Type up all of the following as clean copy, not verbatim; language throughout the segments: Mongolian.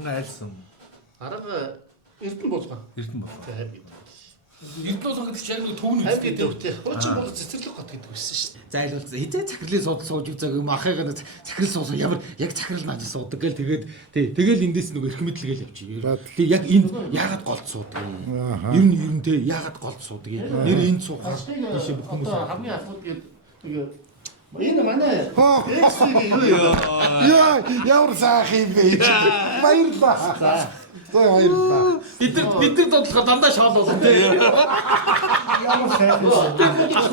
ханга айлсан. Арга Эрдэнэ болгоо. Эрдэнэ болгоо. Эрдэнэ болгоо гэдэг чинь яг нэг төвний Хайр гэдэг үгтэй. Хуучин бол цэцэрлэг гот гэдэг байсан шүү дээ. зайлуулсан. Хизээ захирлын судал сууж үзээг юм ахыгаа захирал суусаа ямар яг захирал нааж суудаг гэл тэгээд тэгэл эндээс нөгөө эрх мэдлгээл явчих. Тэг яг энд яагаад голд суудаг юм? Ер нь те яагаад голд суудаг юм? Нэр энд суухаас тийшээ бүх хүмүүс хамгийн ахуйд гэдэг энэ манай эксийг юу Ямар сайх юм бэ? Баярлалаа. Баярлалаа. бид нар бодлоход дандаа шоол болно те. Ямар сайх юм.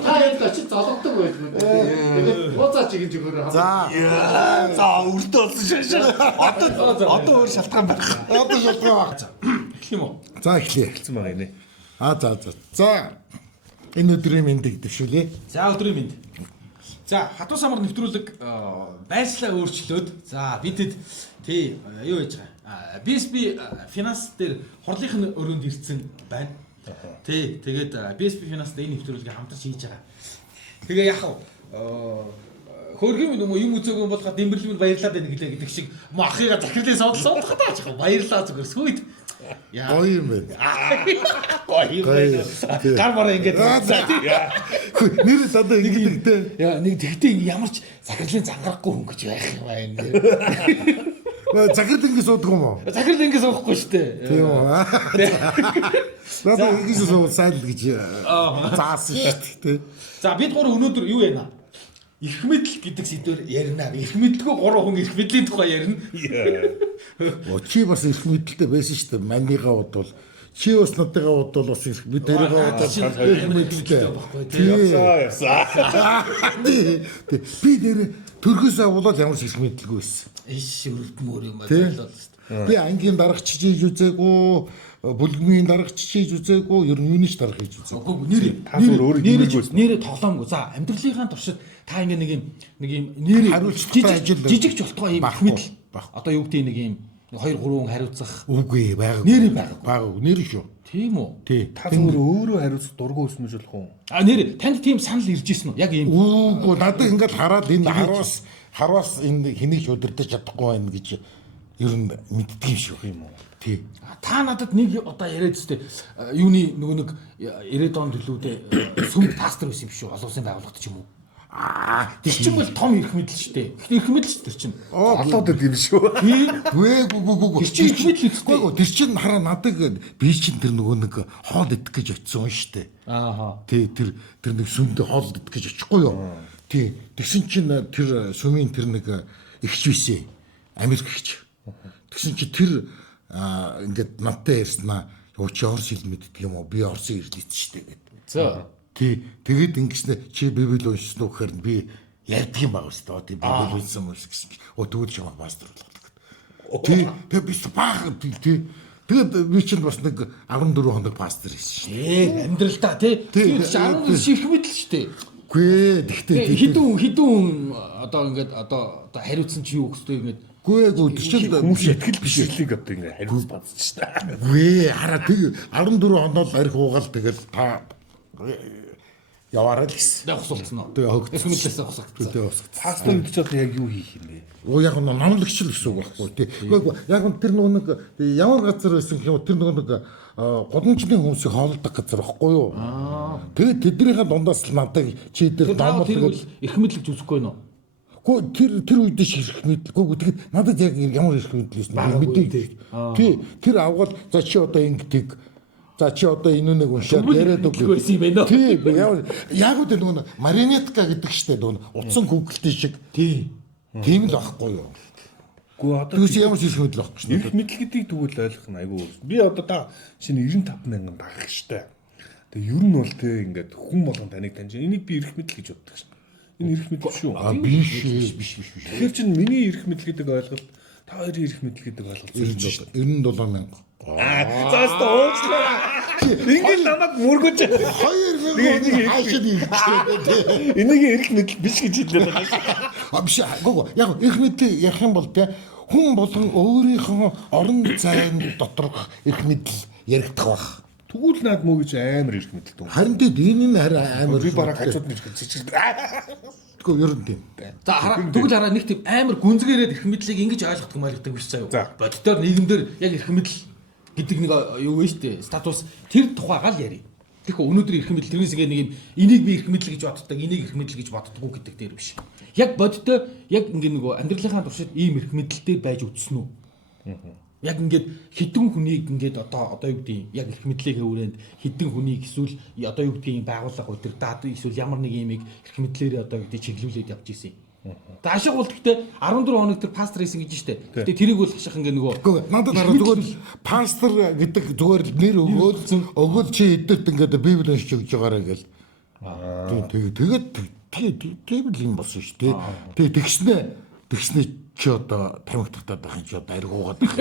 та яд чи золгодог байлгүй. Тэгээд ууцаач гэж өгөөрэй. За өртөө болсон шашаа. Одоо өөр шалтгаан байх. Одоо шалтгаан байх. Эхлэх юм уу? За эхлэе. Хэлсэн байгаа юм. За. Энэ өдрийн мэндийг дэвшүүлье. За өдрийн мэнд. За хатуу самар нэвтрүүлэг байршлаа өөрчлөөд за бидэд тий юу яаж байгаа. BSB финанс дээр хурлынхын өрөөнд ирсэн байна. Тий тэгээд BSB финанстай энэ нэвтрүүлгийг хамтарч хийж байгаа. Тэгээ яах вэ? Хөргөм юм үзээгүй болохоо дэмбэрлэмд баярлаад байна гэдэг шиг мо ахыгаа захирлын судал суудах тааж байгаа. Баярлаа зүгээр сүйд. Гоё юм байна. Гоё юм байна. Гар бараа ингэж Нэр одоо ингэдэгтэй. яа нэг тэгтээ ямар ч захирлын зангарахгүй хүн гэж байх юм байна. Захирд ингэ суудаг юм уу? Захирал ингэ суухгүй шүү дээ. Тийм үү. Надад ингэ суу сайн л гэж заасан шүү дээ. За бид гурав өнөөдөр юу яана? Эрх мэдэл гэдэг сэдвээр ярина. Эрх мэдлгүй 3 хүн эрх мэдлийн тухай ярина. Чи бас эрх мэдэлтэй байсан шүү дээ. Манийгаа бодвол чи бас надыгаа бодвол бас эрх мэдэрийгээ бодвол эрх мэдэлтэй. Би нэр төрхөөс авуулаад ямар ч эрх мэдэлгүй байсан. Иш өрөвдмөр юм байна л шүү. Би ангийн дарга чижиж үзээгүй, бүлгмийн дарга чижиж үзээгүй, ер нь юуны ч дарга хийж үзээгүй. Нэрээ тоглоомгүй. За амьдралынхаа туршид та ингээ нэг юм нэрээ жижигч болтгоо юм эрх мэдэл. Одоо юу гэдэг нэг юм 2 3 хүн хариуцах. Үгүй байгааг. Нэрээ байгааг. Нэр шүү. Тийм үү? Тий. Та өөрөө хариуц дургу өсмөж болох уу? Нэр танд тийм санал ирж ирсэн үү? Яг ийм. Үгүй надад ингээд хараад энэ хараас энэ хэнийг удирдах чадахгүй байна гэж ер нь мэддэг юм шиг юм уу? Тий. Та надад нэг одоо яриад зү юуны нөгөө нэг 90 он төлөвдөө сүмд пастор байсан юм шүү. Олон улсын байгууллагад ч юм уу. Тэр чинь бол том эрх мэдэл шүү дээ. Ихний эрх мэдэл шүү тэр чинь. Олоод идэв шүү. Үгүй. Тэр чинь эрх мэдэл үстэй. Тэр чинь хараа надад би чинь тэр нөгөө нэг хоол идэх гэж очсон шүү дээ. Ааха. Тий тэр нэг сүмдээ хоол идэх гэж очихгүй юу? Тий. Тэгсэн чинь тэр сүмийн тэр нэг эгч байсан. Америк эгч. Тэгсэн чинь тэр ингээд надтай ярьснаа юу чи орс хэл мэддэг юм уу? Би орсын ирлээч штэ гэдэг. За. Тий. Тэгээд ингэснэ чи библ уншсан уу гэхээр би ярьдаг юм байна шүү дээ. Библ уншсан юм гэсэн. Тэгвэл чамаа пастор болгодог. Тий. Тэгээд би баах тий. Тэгээд би чинь бас нэг 14 хоног пастор хийсэн шүү дээ. Амьдралдаа тий. Тэр чинь 14 эрх мэдэл шүү дээ. Гүй тэгтээ хідүүн одоо ингээд одоо хариуцсан чи юу гэхтэй ингээд гүй тэр чинь Хүмүүс итгэл бишрлийг одоо ингээ хариуц бадж штэ. гүй хараа тэг 14 хоноод арх уугаал тэгэл та яваарай л гэсэн. хосолцсон уу? Тэгээ хогт. Эрх мэдлээс хосогдсон. Тэгээ хосогт. Пастор мэдчиход яг юу хийх юм бэ? Яг нь намлагч л гэсэн үг байхгүй тий. Гэхдээ яг нь тэр нөгөө нэг ямар газар байсан юм тэр нөгөө нэг годомжны хүмүүсийг хоолдог газар байхгүй юу? Тэгээд тэднийхээ дундаас л надад чи тэр намлаг эрх мэдлэгч үзэхгүй нөө. Гэхдээ тэр үед шиг эрх мэдлгүй. Тэгээд надад яг ямар эрх мэдэл байсан мэдээ. Тий тэр авгал за чи одоо ингэдэг. За чи одоо энэ нэг уншаад яриад өгөх байсан юм байна уу? Тий яг үгүй нөгөө марионетка гэдэг штэ нөгөө утсан хүүхэлтэй шиг. Тий. Тийм л байхгүй юу? Гүү одоо түүс ямар ч эрх мэдэл байхгүй шүү. Эрх мэдэл гэдгийг тэгвэл ойлгох нь айгүй. Би одоо та шинэ 95 мянган дагах штэ. Тэгээ ер нь бол тэ ингээд хүн болгон таныг таньж энийг би эрх мэдэл гэж боддог шин. Энэ эрх мэдэл шүү. Биш. Тэгэхээр чин миний эрх мэдэл гэдэг ойлголт та хоёрын эрх мэдэл гэдэг ойлголт зөв шүү. 97 мянга. Заас та уучлаа. Ингээд намайг мөргөж 2000 хаашид ирчихээ. Энийг эрх мэдэл биш гэж хэлээд байгаа. Биш. Яг эрх мэдэл ярих юм бол тэ хүн болгон өөрийнхөө орон зайн доторх эрх мэдэл яригдах баг. Тэгвэл наад муу гэж амар ирэх мэдлээ. Харин энэ нь харин амар Би бараг хажууд нь ирэх. Тэгвэл ер нь тийм. За тэгвэл хараа нэг тийм амар гүнзгийрээд эрх мэдлийг ингэж ойлгодог майлгдаг биш заяа. За. Боддоор нийгэмдэр яг эрх мэдэл гэдэг нэг юу вэ штэ статус тэр тухайгаа л ярив. Тэгэхээр өнөөдөр эрх мэдэл тэрнээс нэг юм энийг би эрх мэдэл гэж боддог, энийг эрх мэдэл гэж боддоггүй гэдэг дээр биш. Яг боддоо яг ингэ нөгөө амьдралынхаа туршид ийм эрх мэдэлтэй байж үтсэн үү? Яг ингээд хідэн хүнийг ингээд одоо юу гэдэг яг эрх мэдлийнхээ хүрээнд хідэн хүнийг эсвэл одоо юу гэдгийг байгууллага удирдаад эсвэл ямар нэг юмыг эрх мэдлээрээ одоо гэдэг чиглүүлээд явж исэн юм. За ашиг бол гэхдээ 14 хоног тэр пастор хийсэн гэж штэ. Гэтэ тэрийг бол ашиг ингээд нөгөө надад хараа зүгээр пастор гэдэг зүгээр нэр өгөөл чи эдэрт ингээд библи уншиж өгч байгаарэ гэл. Тэгээд тийм л юм болсон шүү дээ. Тэгээд тэгснэ чи одоо тамигтахтаад байх чи одоо аргуугаад байх.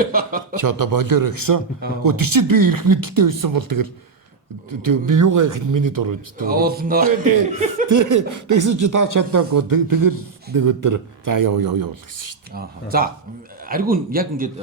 Чи одоо болоорой гэсэн. Гэхдээ тэр чи би эрх мэдэлтэй байсан бол тэгэл би юугаа их миний дур үздэг. уулна. Тэгсэн чи та чадаагүй тэгэл нэг өдөр за яв гэсэн шүү дээ. За аргун яг ингээд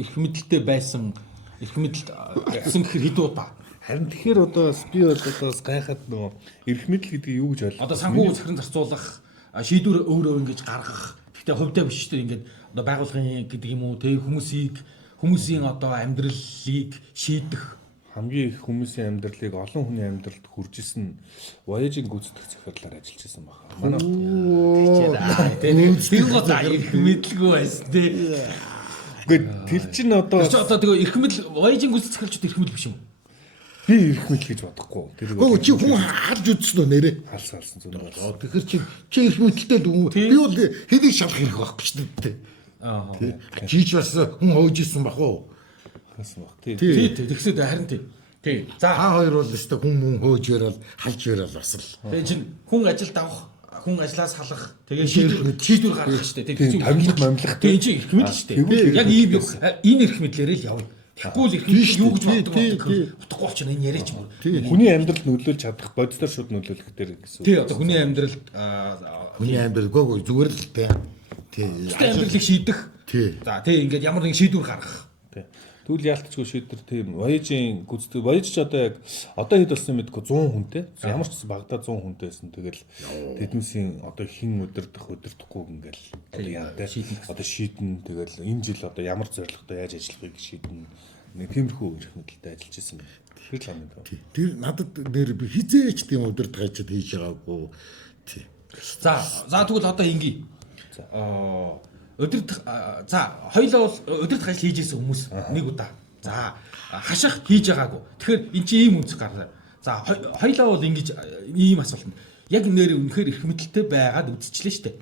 эрх мэдэлтэй байсан эрх мэдэлд гэсэн гэхэр хэд удаа. Харин тэгэхээр одоо би бол одоо гайхаад нөгөө эрх мэдэл гэдэг юу гэж ойлгох. Одоо санхүү захиран зарцуулах шийдвэр өөр ингэж гаргах. Гэхдээ хувьдаа биш шүү дээ ингээд одоо байгууллагын гэдэг юм уу те хүмүүсийн одоо амьдралыг шийдэх хамгийн их хүмүүсийн амьдралыг олон хүний амьдралд хүрж исэн Voyage-ийн гүйцэтгэх захирлаар ажиллаж исэн байна. Манай тэр гоо за эрх мэдлгүй байсан те. Гэхдээ тэр чинь одоо тэгээ эрх мэдэл Voyage-ийн гүйцэтгэх захирлчд эрх мэдэл биш юм. би эрх мэдэл гэж бодохгүй. Гөө чи хүн харж үзсэн үү нэрээ? Халсан зүг байна. Тэгэхээр чи эрх мэдэлтэй би бол хэнийг шалах хэрэг байхгүй шүү дээ. Чи ч бас хүн хөөж исэн бах уу? Хасан баг. Тий. Тэгсэд харин тий. За та хоёр бол өстө хүн хөөж ярал халж ярал бас л. Тэгээ чинь хүн ажилд авах, хүн ажлаас халах, тэгээ шийдвэр гаргах штэ. Тэгээ томилох мамлах. Тэгээ энэ чинь эрх мэдэл штэ. Яг ийм энэ эрх мэдлэрээ л явна. Тэгэхгүй л эрх мэдэл юу гэж боддог утгагүй болчихно энэ яриач мөр. Хүний амьдралд нөлөөлж чадах бодисоор шууд нөлөөлөх дээр гэсэн. Тий одоо хүний амьдралд гоо зүгээр л тий. Амьдралыг шийдэх. За тий ингээд ямар нэгэн шийдвэр гаргах. Тэгвэл яалтчгүй шийдвэр тийм Voyage-ийн гүйцэтгэх Voyage ч одоо яг одоо хэд болсон мэдгүй 100 хүнтэй. Ямар ч багадаа 100 хүнтэй байсан. Тэгэл тэднээсийн одоо хин өдөрдөхгүй ингээл одоо яатай одоо шийдэн тэгэл энэ жил одоо ямар зорилготой яаж ажиллахыг шийдэн нэг тиймэрхүү эрх мэдэлтэй ажиллаж исэн байна. Тэр л юм байна. Тэр надад нэр би хизээч тийм өдөртгайчд хийж байгаагүй. Тий. За тэгвэл одоо ингийн өдөрт хоёлоо бол өдөрт хажил хийж ирсэн хүмүүс нэг удаа. За хаших хийж байгаагүй. Тэгэхээр эн чинь ийм үнцэг гаргаа. За хоёлоо бол ингэж ийм асуулт. Яг нэр үнэхээр эрх мэдэлтэй байгаад үзчихлээ шүү дээ.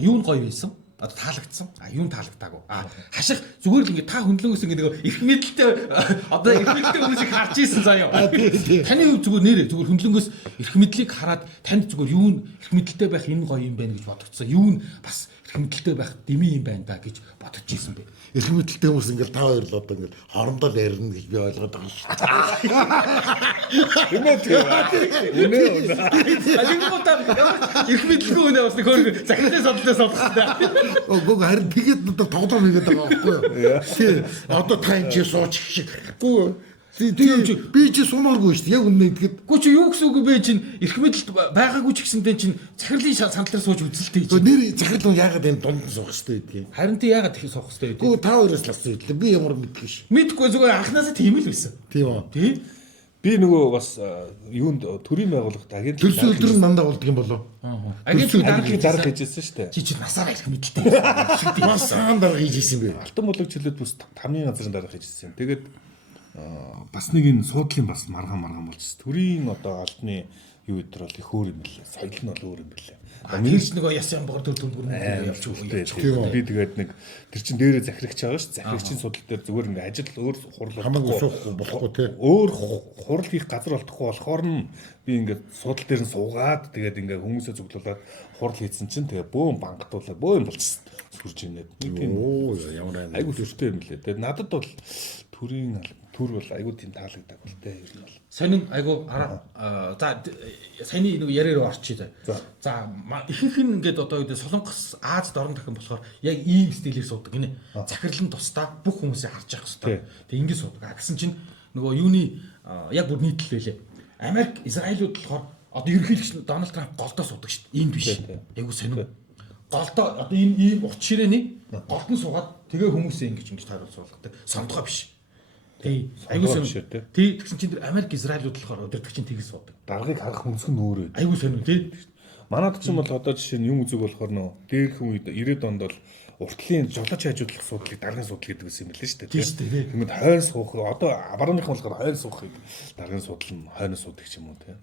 Юу нь гоё байсан? Одоо таалагдсан. Юу нь таалагдаагүй. Хаших зүгээр л ингэ та хөндлөнгөөс ингэ нэг эрх мэдэлтэй одоо эрх мэдэлтэй хүмүүсийг харж ийсэн заяа. Таны хувьд зүгээр хөндлөнгөөс эрх мэдлийг хараад танд зүгээр юу нь эрх мэдэлтэй байх энэ гоё юм байна гэж бодогдсон. Юу нь бас эрх мэдэлтэй байх дэмий юм байна да гэж бодож ийсэн бэ. Эрх мэдэлтэй хүмүүс ингээл та хоёр л одоо ингээл хоорондоо л ярина гэж би ойлгоод байгаа шүү дээ. Алингуудаа эрх мэдэлгүй үнэ бас нэг хөрг захирлын содолоос олгохтой. Гоо харин тэгээд одоо тоглоом хийгээд байгаа байхгүй юу? Тий. Одоо та энэ чи сууч шиг. Гүү би чи сумааргүй шүү дээ. Яг үнэ тэгэхэд. Гүү чи юу гэсэн үг бэ чинь эрх мэдэлд байгаагүй ч гэсэндээ чинь захирлын сандлаар сууж үзэлтэй чинь. Нэр захирал нь яагаад энэ дунд суух хэрэгтэй гэдгийг. Харин тий яагаад их суух хэрэгтэй вэ? Гүү та хоёроос л асууж идлээ. Би ямар мэдгүй ш. Мэдгүй зүгээр анханасаа тийм л байсан. Тийм үү. Тий. Би нөгөө бас юунд төрийн байгууллагт агент төрсөн өдөр нь дандаа болдго юм болов. Агентлагийн дарга хийжсэн шүү дээ. Чи чинь насаараа эрх мэдэлтэй. Бас саан дарга хийжсэн бэ. Алтан болог чөлөөд бүс тамийн газрын дарга хийжсэн. Тэгээд бас нэг энэ суудлын бас маргаан болчихсон. Төрийн одоо албаны юу өдр бол их өөр юм билээ. Соёл нь бол өөр юм билээ. Тэрч нэг ясан богор төр дүрмөр явж өгөө. Би тэгээд нэг тэр чин дээрээ захирагч байгаа шүү. Захирагчийн судал дээр зүгээр ингээ ажил өөр хурал хамаагүй суухгүй болохгүй тий. Өөр хурал хийх газар олдохгүй болохоор нь би ингээ судал дээр нь суугаад тэгээд ингээ хүмүүсээ зүглуулад хурал хийсэн чинь тэгээ бөөн бангатуулаа бөөн болчихсон. Сүрж инээд. Оо ямар айгуу төртэй юм лээ. Тэгээд надад бол төрийн төр бол айгуу тийм таалагддаг бол тэ ер нь бол. Сонин айгуу за саяны нэг яриараа орчие. За ихэнх нь ингээд одоо үүдээ Солонгос Азад орон дахин болохоор яг ийм стилээр суудаг гинэ. Захирлан тусдаа бүх хүмүүсийг харж явах хэрэгтэй. Тэг ингэж суудаг. Гэсэн чинь нөгөө юуны яг бүр нийтлэл байлээ. Америк Израилууд болохоор одоо ерөнхийлөгч Дональд Трамп голдоо суудаг шүү дээ. Энд биш. Айгу сонир. Голдоо одоо ийм урт ширээний голд нь суугаад тэгээ хүмүүсээ ингэж тааруулж суулгадаг. Сондгоо биш. Тий. Айгу сонир. Тий. Тэгсэн чинь тэр Америк Израилууд болохоор өдөртөг чинь тэгс суудаг. Даргыг харах өнцг нь өөр ээ. Айгу сонир тий. Манайд ч юм бол одоо жишээ нь юм үзэг болохоор нөө дээрхэн үед 90-ад онд бол уртлын жолооч хажуудлах судлыг даргын судал гэдэг байсан юм лээ шүү дээ. Тийм шүү дээ. Тэгмэд хойно суух одоо барууных болохоор хойно суухыг даргын судал нь хойно суудаг ч юм уу тий.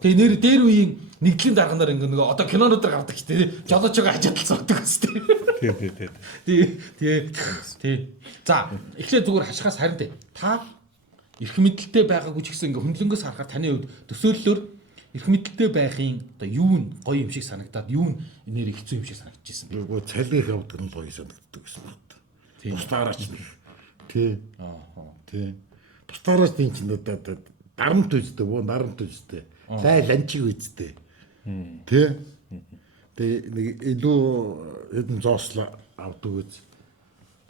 Тэгээ нэр дээр үеийн нэгдлийн дарганаар ингээ нөгөө одоо кинонуудаар гардаг ч тий. Жолоочоо хажуудлах суудаг шүү дээ. Тий. За эхлээд зүгээр хашгаас харин тий. Та эрх мэдэлтэй байгаагүй ч гэсэн ингээ хөндлөнгөөс харахаар таны хувьд төсөөллөөр эрх мэдэлтэй байхын одоо юу нь гоё юм шиг санагдаад юу нь нэр хэцүү юм шиг санагдчихсэн. Нөгөө цалин явдаг нь гоё санагддаг гэсэн байна. Тийм. Тустаараач нь. Тий. Тий. Тустаараас тийм ч надад дарамт үздэг, дарамт үздэг. Лай ланчиг үздэг. Тий. Тэгээ нэг илүү хэдэн зоослоо авдаг үз.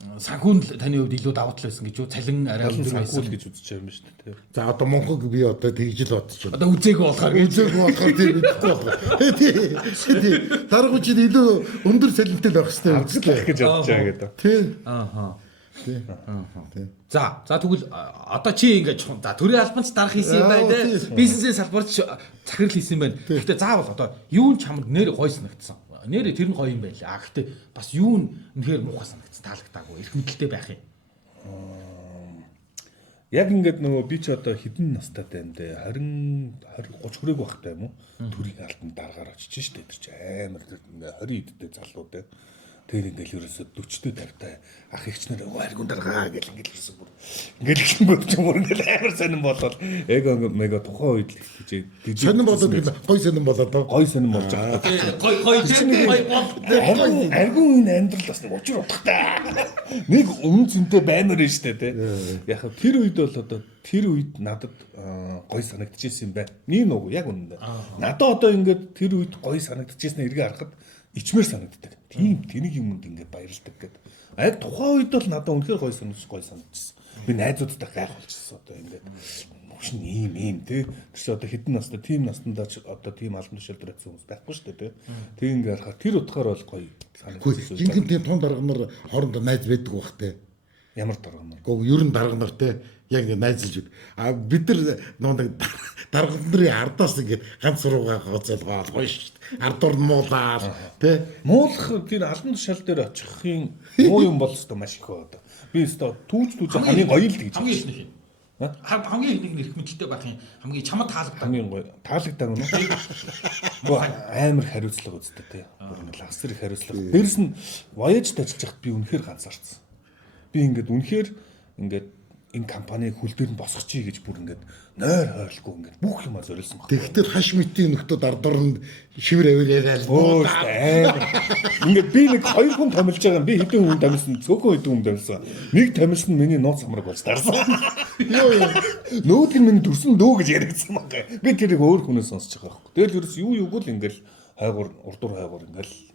Санхүүнд таны хувьд илүү давуу тал байсан гэж юу? Цалин арай өндөр байсан гэж үзэж байгаа юм шүү дээ. За одоо Монголд би одоо тэгж л бодож байна. Одоо үзээгүй болохоор тийм мэдэхгүй байна. Тий. Дараагийн чинь илүү өндөр цалинтай байх хэрэгтэй үзлээ гэж бодож байгаа гэдэг. Тий. Тий. За тэгвэл одоо чи ингэж за төрийн албанч дарах хийсэн юм байна те. Бизнесийн салбарт захирал хийсэн юм байна. Гэхдээ заавал одоо юу нь чамд нэр гоё санагдсан. Нэрээ тэр нь гоё юм байлаа. Гэхдээ бас юу нь үнэхээр муухай санагдсан, таалагдаагүй. Эрх мэдэлтэй байх юм. Яг ингээд нөгөө би ч одоо хэдэн настай юм бэ? 20 30 хүрээг багтай юм уу? Төрийн албанд дараагаар очиж штэ тэр чи амар 20 идтэй залуу те. Тэр ингээл ерөөсө 40-тэй 50-тай ах эгч нар аргун даргаа гэл ингээл ерөөсө бүр ингээл гингүүд ч бүр ингээл амар сонирн болоод эго мега тухайн үед л гэж сонирн болоод гой сонирн болоод гой сонирн болж байгаа. Гой аргун энэ амьдрал бас нэг учир утгатай. Нэг өмнө зөнтэй баймаар нь штэ те. Яг тэр үед бол одоо тэр үед надад гой санагдчихсэн юм байна. Нэг нүг яг үнэндээ. Надад одоо ингээд тэр үед гой санагдчихсэн эргээ харахад ичмэр санагддаг. Тийм тэнийг юмд ингээд баярлдаг гэдэг. Яг тухайн үед бол надад үнэхээр гой санагдчихсан. Би найзуудтай гайх болчихсон одоо ингээд мөшин ийм тий. Тэр одоо хэдэн настай тийм настандаа ч одоо тийм албан тушаалд ирсэн хүмүүс байхгүй шүү дээ тий. Тэг ингээд харахаар тэр утгаар бол гой санагдчихсан. Жинхэнэ тийм тун дарга нар хоорондоо найз байдаг бах тий. Ямар дарга нар? Гэхдээ ер нь дарга нар тий. Яг нэг найзалж бид. А бид нар нэг дарга нарын ардаас ингээд ганц суруугаа гоцолгоо гоё шүү дээ. Ардуур нь муулаад тий. Муулах тэр албан тушаал дээр очихын муу юм бол өстой маш их байна. Би өстой түүж хамгийн гоё л гэж. Хамгийн их юм. Хамгийн их эрх мэдэлтэй байх юм. Хамгийн чамд таалагддаг. Хамгийн гоё. Таалагддаг нь уу? Амар хариуцлага үздэг тий. Бүр ингээд асар их хариуцлага. Дээрэс нь вояжд ажиллаж байхад би үнэхээр ганцаарсан. Би ингээд үнэхээр ингээд энэ компаниг хөл дээр нь босгочихъя гэж бүр ингээд нойр хойрлохгүй ингээд бүх юмаа зориулсан байна. Тэгтэр хаш мэтийн нөхдүүд ардуур нь шивэр авир яриад ингээд би нэг 2 хүн томилж байгаа юм. Би хэдэн хүн томилсон, цөөхөн хэдэн хүн томилсон. Нэг томилсон миний нууц хамраг болж таарсан. Нөөд нь миний төрсөн дөө гэж яриадсан байна. Би тэрийг өөр хүнээс сонсож байгаа байхгүй. Тэгэл ерөөс юуг л ингээд хайгуур урдуур хайгуур ингээд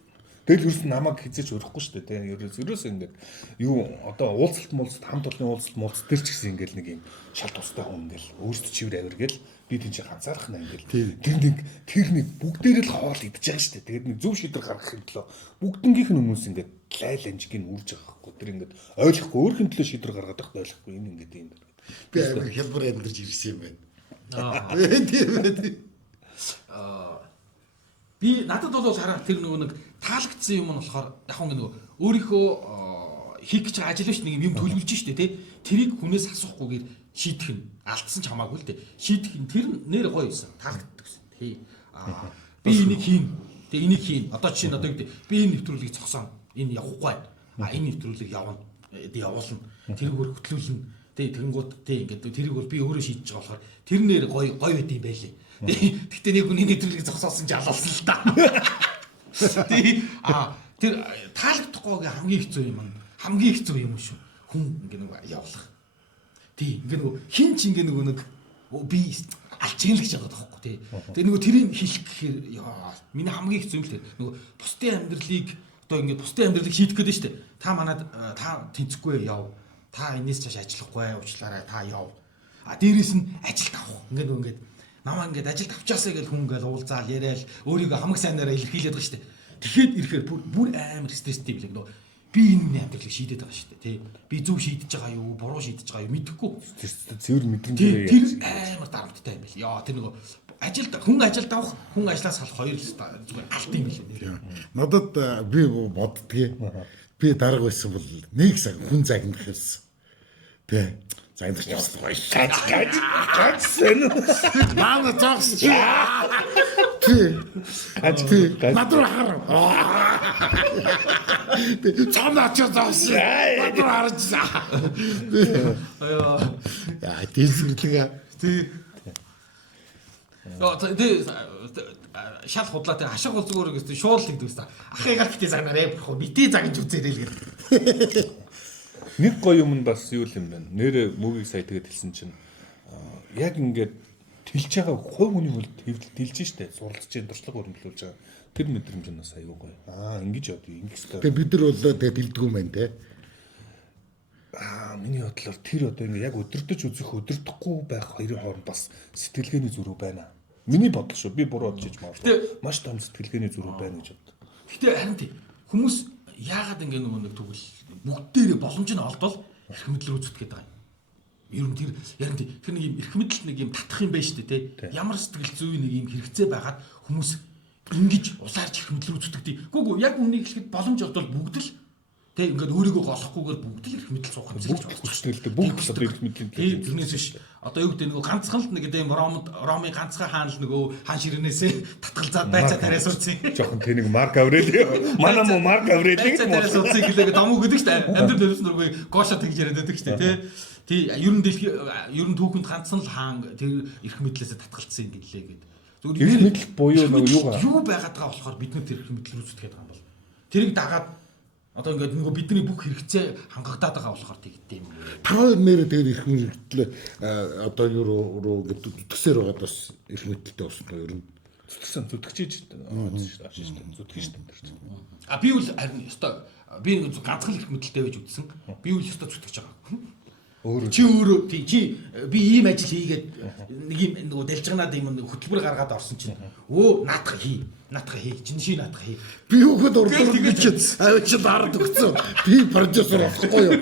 тэгэл ерөөс намайг хизээч өрөхгүй шүү дээ тийм ерөөс ингээд юу одоо уулзалт муулзалт хамт олонны уулзалт тэр ч гэсэн ингээд нэг юм шал тустай хүн ингээд өөрсдөө чивэр авир гээл би тийч ганцаарх наа ингээд тэр нэг бүгдээр л хоол идэж байгаа шүү дээ тэгээд нэг зөв шийдвэр гаргахын төлөө бүгднгийнх нь хүмүүс ингээд лайл анжиг нь үрж байгаа байхгүй тэр ингээд ойлгохгүй өөрхөн төлөө шийдвэр гаргаад байх ойлгохгүй энэ ингээд юм би хялбар амьдарч ирсэн юм байна би надад бол хараа тэр нэг таалагдсан юм нь болохоор яг нэг өөрийнхөө хийх гэж байгаа ажил биш нэг юм төлөвлөж штэ тий. Тэрийг хүнээс асуухгүйгээр шийдэх нь алдсан ч хамаагүй л дээ. Шийдэх нь тэр нэр гоё юмсан таалагддаг гэсэн. Тий. Би энийг хийн. Тэгээ энийг хийн. Одоо жишээ нь одоо би энэ нэвтрүүлгийг зогсооно. Энэ явахгүй. Энэ нэвтрүүлгийг явна. Явуулна. Тэргээр хөтлүүлнэ. Тий тэгэнгүүт тий ингээд тэрийг бол би өөрөө шийдэж байгаа болохоор тэр нэр гоё байд юм байлээ. Гэхдээ нэг хүний нэвтрүүлгийг зогсоосон ч алалсан л та. Тий тэр таалагдахгүйгээ хамгийн хэцүү юм. Хамгийн хэцүү юм шүү. Хүн ингээ нэг явуулах. Тий ингээ нэг хин ч ингээ нэг би алчиг л гэж байгаа тоххой тий. Тэгээ нөгөө тэрийг хийх гэхээр яа миний хамгийн хэцүү юм л тэр нөгөө бусдын амьдралыг одоо ингээ бусдын амьдралыг шийдэх гэдэг нь шүү дээ. Та манад та тэнцэхгүй яв. Та энэс цааш ажиллахгүй уучлаарай та яв. дээрээс нь ажилд авах. Ингээд намаа ингээд ажилд авчаасаа гэж хүн ингээд уулзаал яриад өөрийгөө хамаг сайнаараа илэрхийлээд байгаа шүү дээ. Тэгэхэд ирэхээр бүр амар стресстэй билээ гэдэг. Би энэ амьдралыг шийдээд байгаа шүү дээ, тий. Би зөв шийдэж байгаа юу, буруу шийдэж байгаа юу мэдэхгүй. Цэвэр мэдрэмжээр Тэр амар дарамттай юм байл. Яа тэр нөгөө хүн ажилд авах, хүн ажлаас салах хоёр зүгээр галт юм билээ. Надад би боддгийг би дарга байсан бол нэг цаг хүн загнах байсан. Тэ. Загнах явсан гоё. Гацсэн. Маа зогс. Тий. Надад хараа. Цаанаач зогс. Надад харж. Яа, тийсэрлэгээ. Тий. Тий шал худлаа тий хашиг бол зүгээр гэсэн шуул гэдэг үстэй. Ахыгаа битээ загнараа явах битээ загнаж үзээрэй л гэдэг. Нэг гоё юм нь бас юу юм бэ? Нэрэ мөгийг сая тэгээд хэлсэн чинь яг ингээд тэлж байгаа хувь хүний хөл тэлж штэ суралцж чинь туршлага өрнөлүүлж байгаа. Тэр мэдрэмж нь бас аюу гоё. Ингэж явдаг ингэх хэрэгтэй. Тэгээ бид нар бол тэгээд дэлдэг юм байна те. Миний бодлоор тэр одоо ингээ яг өдөртөж үзэх өдөртөхгүй байх хоёрын хооронд бас сэтгэлгээний зөрүү байна. Миний бодол шүү. Би буруу бодож иж магадгүй. Маш том сэтгэлгээний зөрүү байна гэж боддог. Гэтэ харин тий хүмүүс яагаад ингээ нэг тэгвэл бүгдээрээ боломж нь олдвол эрх мэдэл рүү зүтгээд байгаа юм. Ер нь тэр яг тэр нэг юм эрх мэдэл нэг юм татах юм байна шүү дээ тий. Ямар сэтгэл зүй нэг юм хэрэгцээ байгаад хүмүүс ингэж усаарч эрх мэдэл рүү зүтгэдэг. Гүг яг үнийг хэлэхэд боломж олдвол бүгд л тэг ингээд өөрийгөө голохгүйгээр бүгд л эрх мэдэл суух бүгд хүчтэйгдээ бүгд одоо эрх мэдлийн тэрнээс биш одоо юу гэдэг нөгөө ганцхан л нэг тийм ромын ганцхан хаан л нөгөө хаан ширнээсээ татгалзаад байцаа тариас утсан жоохон тэнийг Марк Аврели манай муу Марк Аврелиг тариас утсан гэлээ домог гэдэг чинь амьдрал дэвс нургүй гошо тэгж яриад байдаг шүү дээ тий ер нь түүхэнд ганцхан л хаан тэр эрх мэдлээсээ татгалцсан юм гэлээ гэдэг зүгээр эрх мэдэл буюу нөгөө юу байгаад байгаа болохоор бид нар тэр эрх мэдэл рүү зүтгээд байгаа юм бол тэрийг дагаад одоо ингээд нөгөө бидний бүх хэрэгцээ хангагдаад байгаа болохоор тэгдэм юм. Та хоёр нэрээ тэгээд эрх мэдэл одоо юу руу зүтгэсээр байгаад бас эрх мэдэлтэй болсон тоо ер нь зүтгэж зүтгэж шүү. Би бол харин ёстой би нэг ганцхан эрх мэдэлтэй байж үзсэн. Би бол ёстой зүтгэж байгаа. Чи өөрөө би ийм ажил хийгээд нэг юм нөгөө дэлжгнаад юм хөтөлбөр гаргаад орсон чинь наатах хий чинь ши наатах хий би хүүхэд урддаг гэж авч дард өгсөн би продюсер болохгүй юу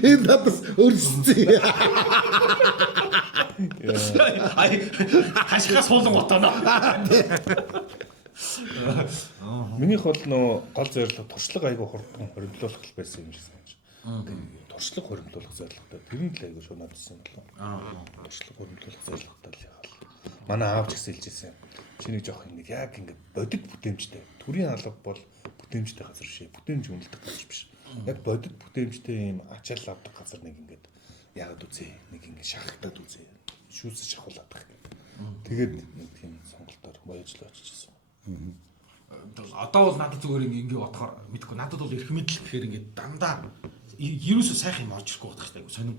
энэ надаас өрсөцөө хашгаас суулан утана минийх бол нөө гол зорилго туршлага айгу хурдан хоригдлуулах байсан юм шиг санаж. Туршлага хоригдлуулах зорилготой. Тэр нь л айгу шунаад ирсэн болов. Туршлага хоригдлуулах зорилготой л яхаа. Манай аавч гэсэн хэлжсэн. Чиний жоох нэг яг ингэ бодит бүтээмжтэй. Төрийн алба бол бүтээмжтэй газар шээ. Бүтээмж үнэлдэг газар биш. Яг бодит бүтээмжтэй юм ачаал авдаг газар нэг ингэ яагаад үзье. Нэг ингэ шахагдаад үзье. Шүүсэж шахуулаад байх. Тэгээд нэг тийм сонголтоор баяжлаа очижсэн. Одоо бол надад зүгээр ингээ бодохоор мэдгүй надад бол эрх мэдэл гэхээр ингээ дандаа ерөөсөө сайхан юм орж ирэхгүй байх хэрэгтэй сонин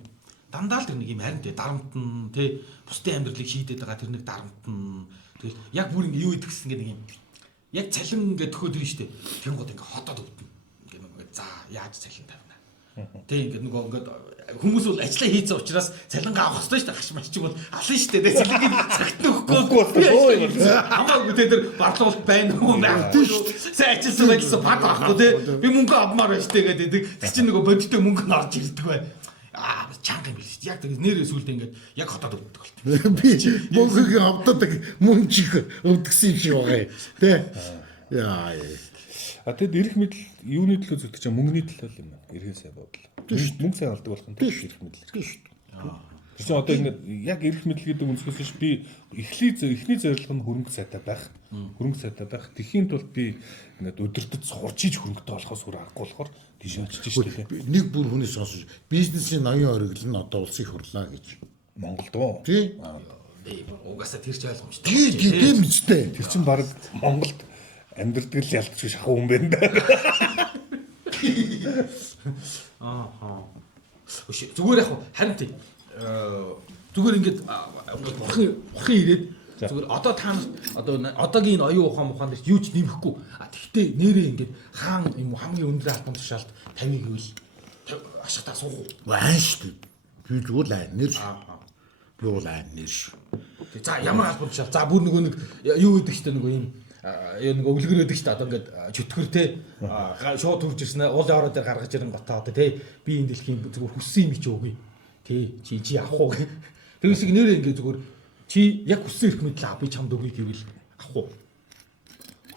дандаа л тэр нэг юм харин тэ дарамтн тэ бусдын амьдралыг шийдээд байгаа тэр нэг дарамтн тэгэл яг бүр ингээ юу идэх гэсэн ингээ нэг юм яг цалин ингээ төхөөд ирнэ штэ тэр гот ингээ хотоод өвдөн ингээ нэг за яаж цалин тавина тэ ингээ нөгөө ингээ хүмүүс бол ажиллаа хийцэн учраас цалингаа авах хэрэгтэй шүү дээ. Хаш маш чиг бол алан шүү дээ. Цалингийн цагт нөхгүй. Хамаагүй тэ тэр барлуулалт байна уу байхгүй шүү. Сайн ажилласан байлсан бад авахгүй тэ. Би мөнгө авмаар байна шүү дээ гэдэг. Тэр чинь нөгөө бодиттой мөнгө нь орж ирдэг бай. Чанга юм биш. Яг тэр нэрээ сүулдэ ингээд яг хотоод өвддөг болт. Би мөнгөийг авдаг мөнгө чих өвдгсөн юм шиг байгаа. Тэ. Яа. Тэгэд эрх мэдэл юуны төлөө зүтгэж байгаа мөнгөний төлөө юм байна. Эрхээ сайн бодол. Мөнгө сайн олдог болох нь эрх мэдэл гэж шүү дээ. Тэгсэн одоо ингээд яг эрх мэдэл гэдэг үнсгээс биш би эхний зорилго нь хөрөнгө сайтай байх. Хөрөнгө сайтай байх. Тэхийн тулд би ингээд өдөртөд сурчиж хөрөнгөтэй болохоос өөр аргагүй болохоор тийш очиж шүү дээ. Нэг бүр хүний сонсож бизнесийн ноён оргил нь одоо улсыг хурлаа гэж. Монголд уу? Тий. Угаасаа тэр ч ойлгомжтой. Тий мэдтэй. Тэр чинь баг Монголд амьдрдаг л ялтч шахуу юм байна да. Зүгээр яг харин тий. Зүгээр ингээд бурхан ирээд зүгээр одоо та одоогийн оюун ухаан мухаан дээр юу ч нэмэхгүй. Тэгтээ нэрээ ингээд хаан юм хамгийн өндөр албан тушаалд 50 гэвэл ашигтаа суух уу? Байна шүү дээ. Би зүгээр л нэр. Би бол нэр. За ямар албан тушаал. За бүр нөгөө нэг юу гэдэг чинь нөгөө юм нэг өвлгөр өгдөг шүү дээ. Одоо ингээд чөтгөр те шууд төрж ирсэн уулын ороо дээр гаргаж ирэн готоо одоо те би энэ дэлхийн зүгээр хүссэн юм чи өгье. Тэ чи авах уу. Тэрс их нэрээ ингээд зүгээр чи яг хүссэн ирэх мэдлээ би чамд өгье гэвэл авах уу.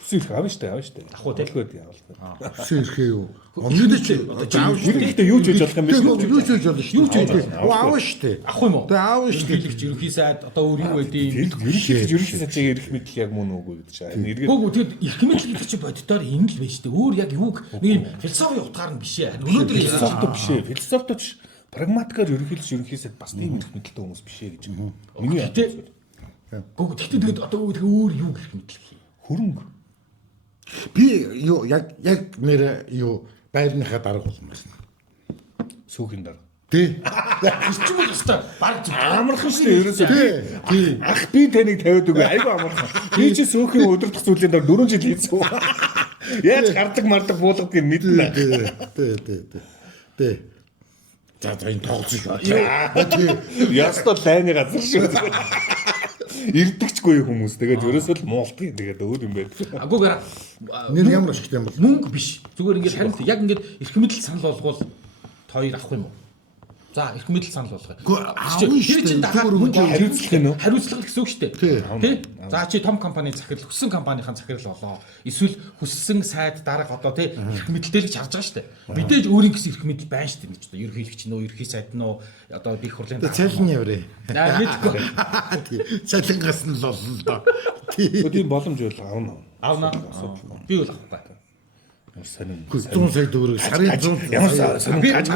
Хүссэн ирэх авна штэ авах уу те. Хүссэн ирэхээ юу? Өмнөд чи заавал Гэхдээ юу ч хийж болох юм биш үү? юу ч хийж болно шүү. Юу ч хийж болно. Аавна шүү. Авах юм уу? Тэ аавна шүү. Хэлэгч ерөнхий сайд одоо өөр юу байдیں۔ Ерөнхий сайдын ирэх мэдл яг мөн үгүй гэж байна. Гүг тэгэд ирэх мэдл гэдэг чинь боддоор энэ л байж тээ. Өөр яг юуг нэг юм философи утгаар нь биш ээ. Өнөөдөр философи биш ээ. Философи биш. Прагматикаар ерөнхий сайд бас тийм ирэх мэдэлтэй хүмүүс биш ээ гэж. Миний гүг тэгтээ тэгэд одоо өөр юу гэх мэдл хий. хөрөнгө. Би юу яг нэр юу байрныхаа дарга болмоор. Сүүхийн дараа. Тэ. Ирчих бол өстой баг Амархан шүү дээ ерөөсөө. Тий. Ах би таныг тавиад үгүй айгүй амархан. Би чи сүүхийн өдөртөх зүйлийн дор 4 жил хийсэн. Яаж гардаг мардаг буулгад гэж мэднэ. Тэ. За энэ тоглосон шүү. Ястал лайны газар шүү. Ирдэгчгүй хүмүүс тэгээд ерөөсөө л муулдаг. Тэгээд өөр юм байдаг. агуугаар Нэр ямар ашигтай юм бол мөнгө биш. Зүгээр ингээд харин яг ингээд эрх мэдэл санал болгоул хоёр авах юм уу? За эрх мэдэл санал болгоё. аавна шүү. чинь дахиад Хариуцлах нь үү? хариуцлага гэсэн үг шүү дээ. Тий. За чи том компани захирал, хүссэн компанийн захирал болоо. Эсвэл хүссэн сайд дарга одоо тий эрх мэдэлтэй л гэж харж байгаа шүү дээ. Мэдээж өөрийн гэсэн эрх мэдэл байна шүү дээ гэж одоо ерөнхийлөгч нөө, ерөнхий сайд нөө одоо би их хурлын цалин явраа. мэдгүй. Цалингаас нь л олно л доо. Тийм боломж бол авна. Би бол авахгүй. Сонин. 100 сая төгрөг сарын 100 Ямар сонин гаж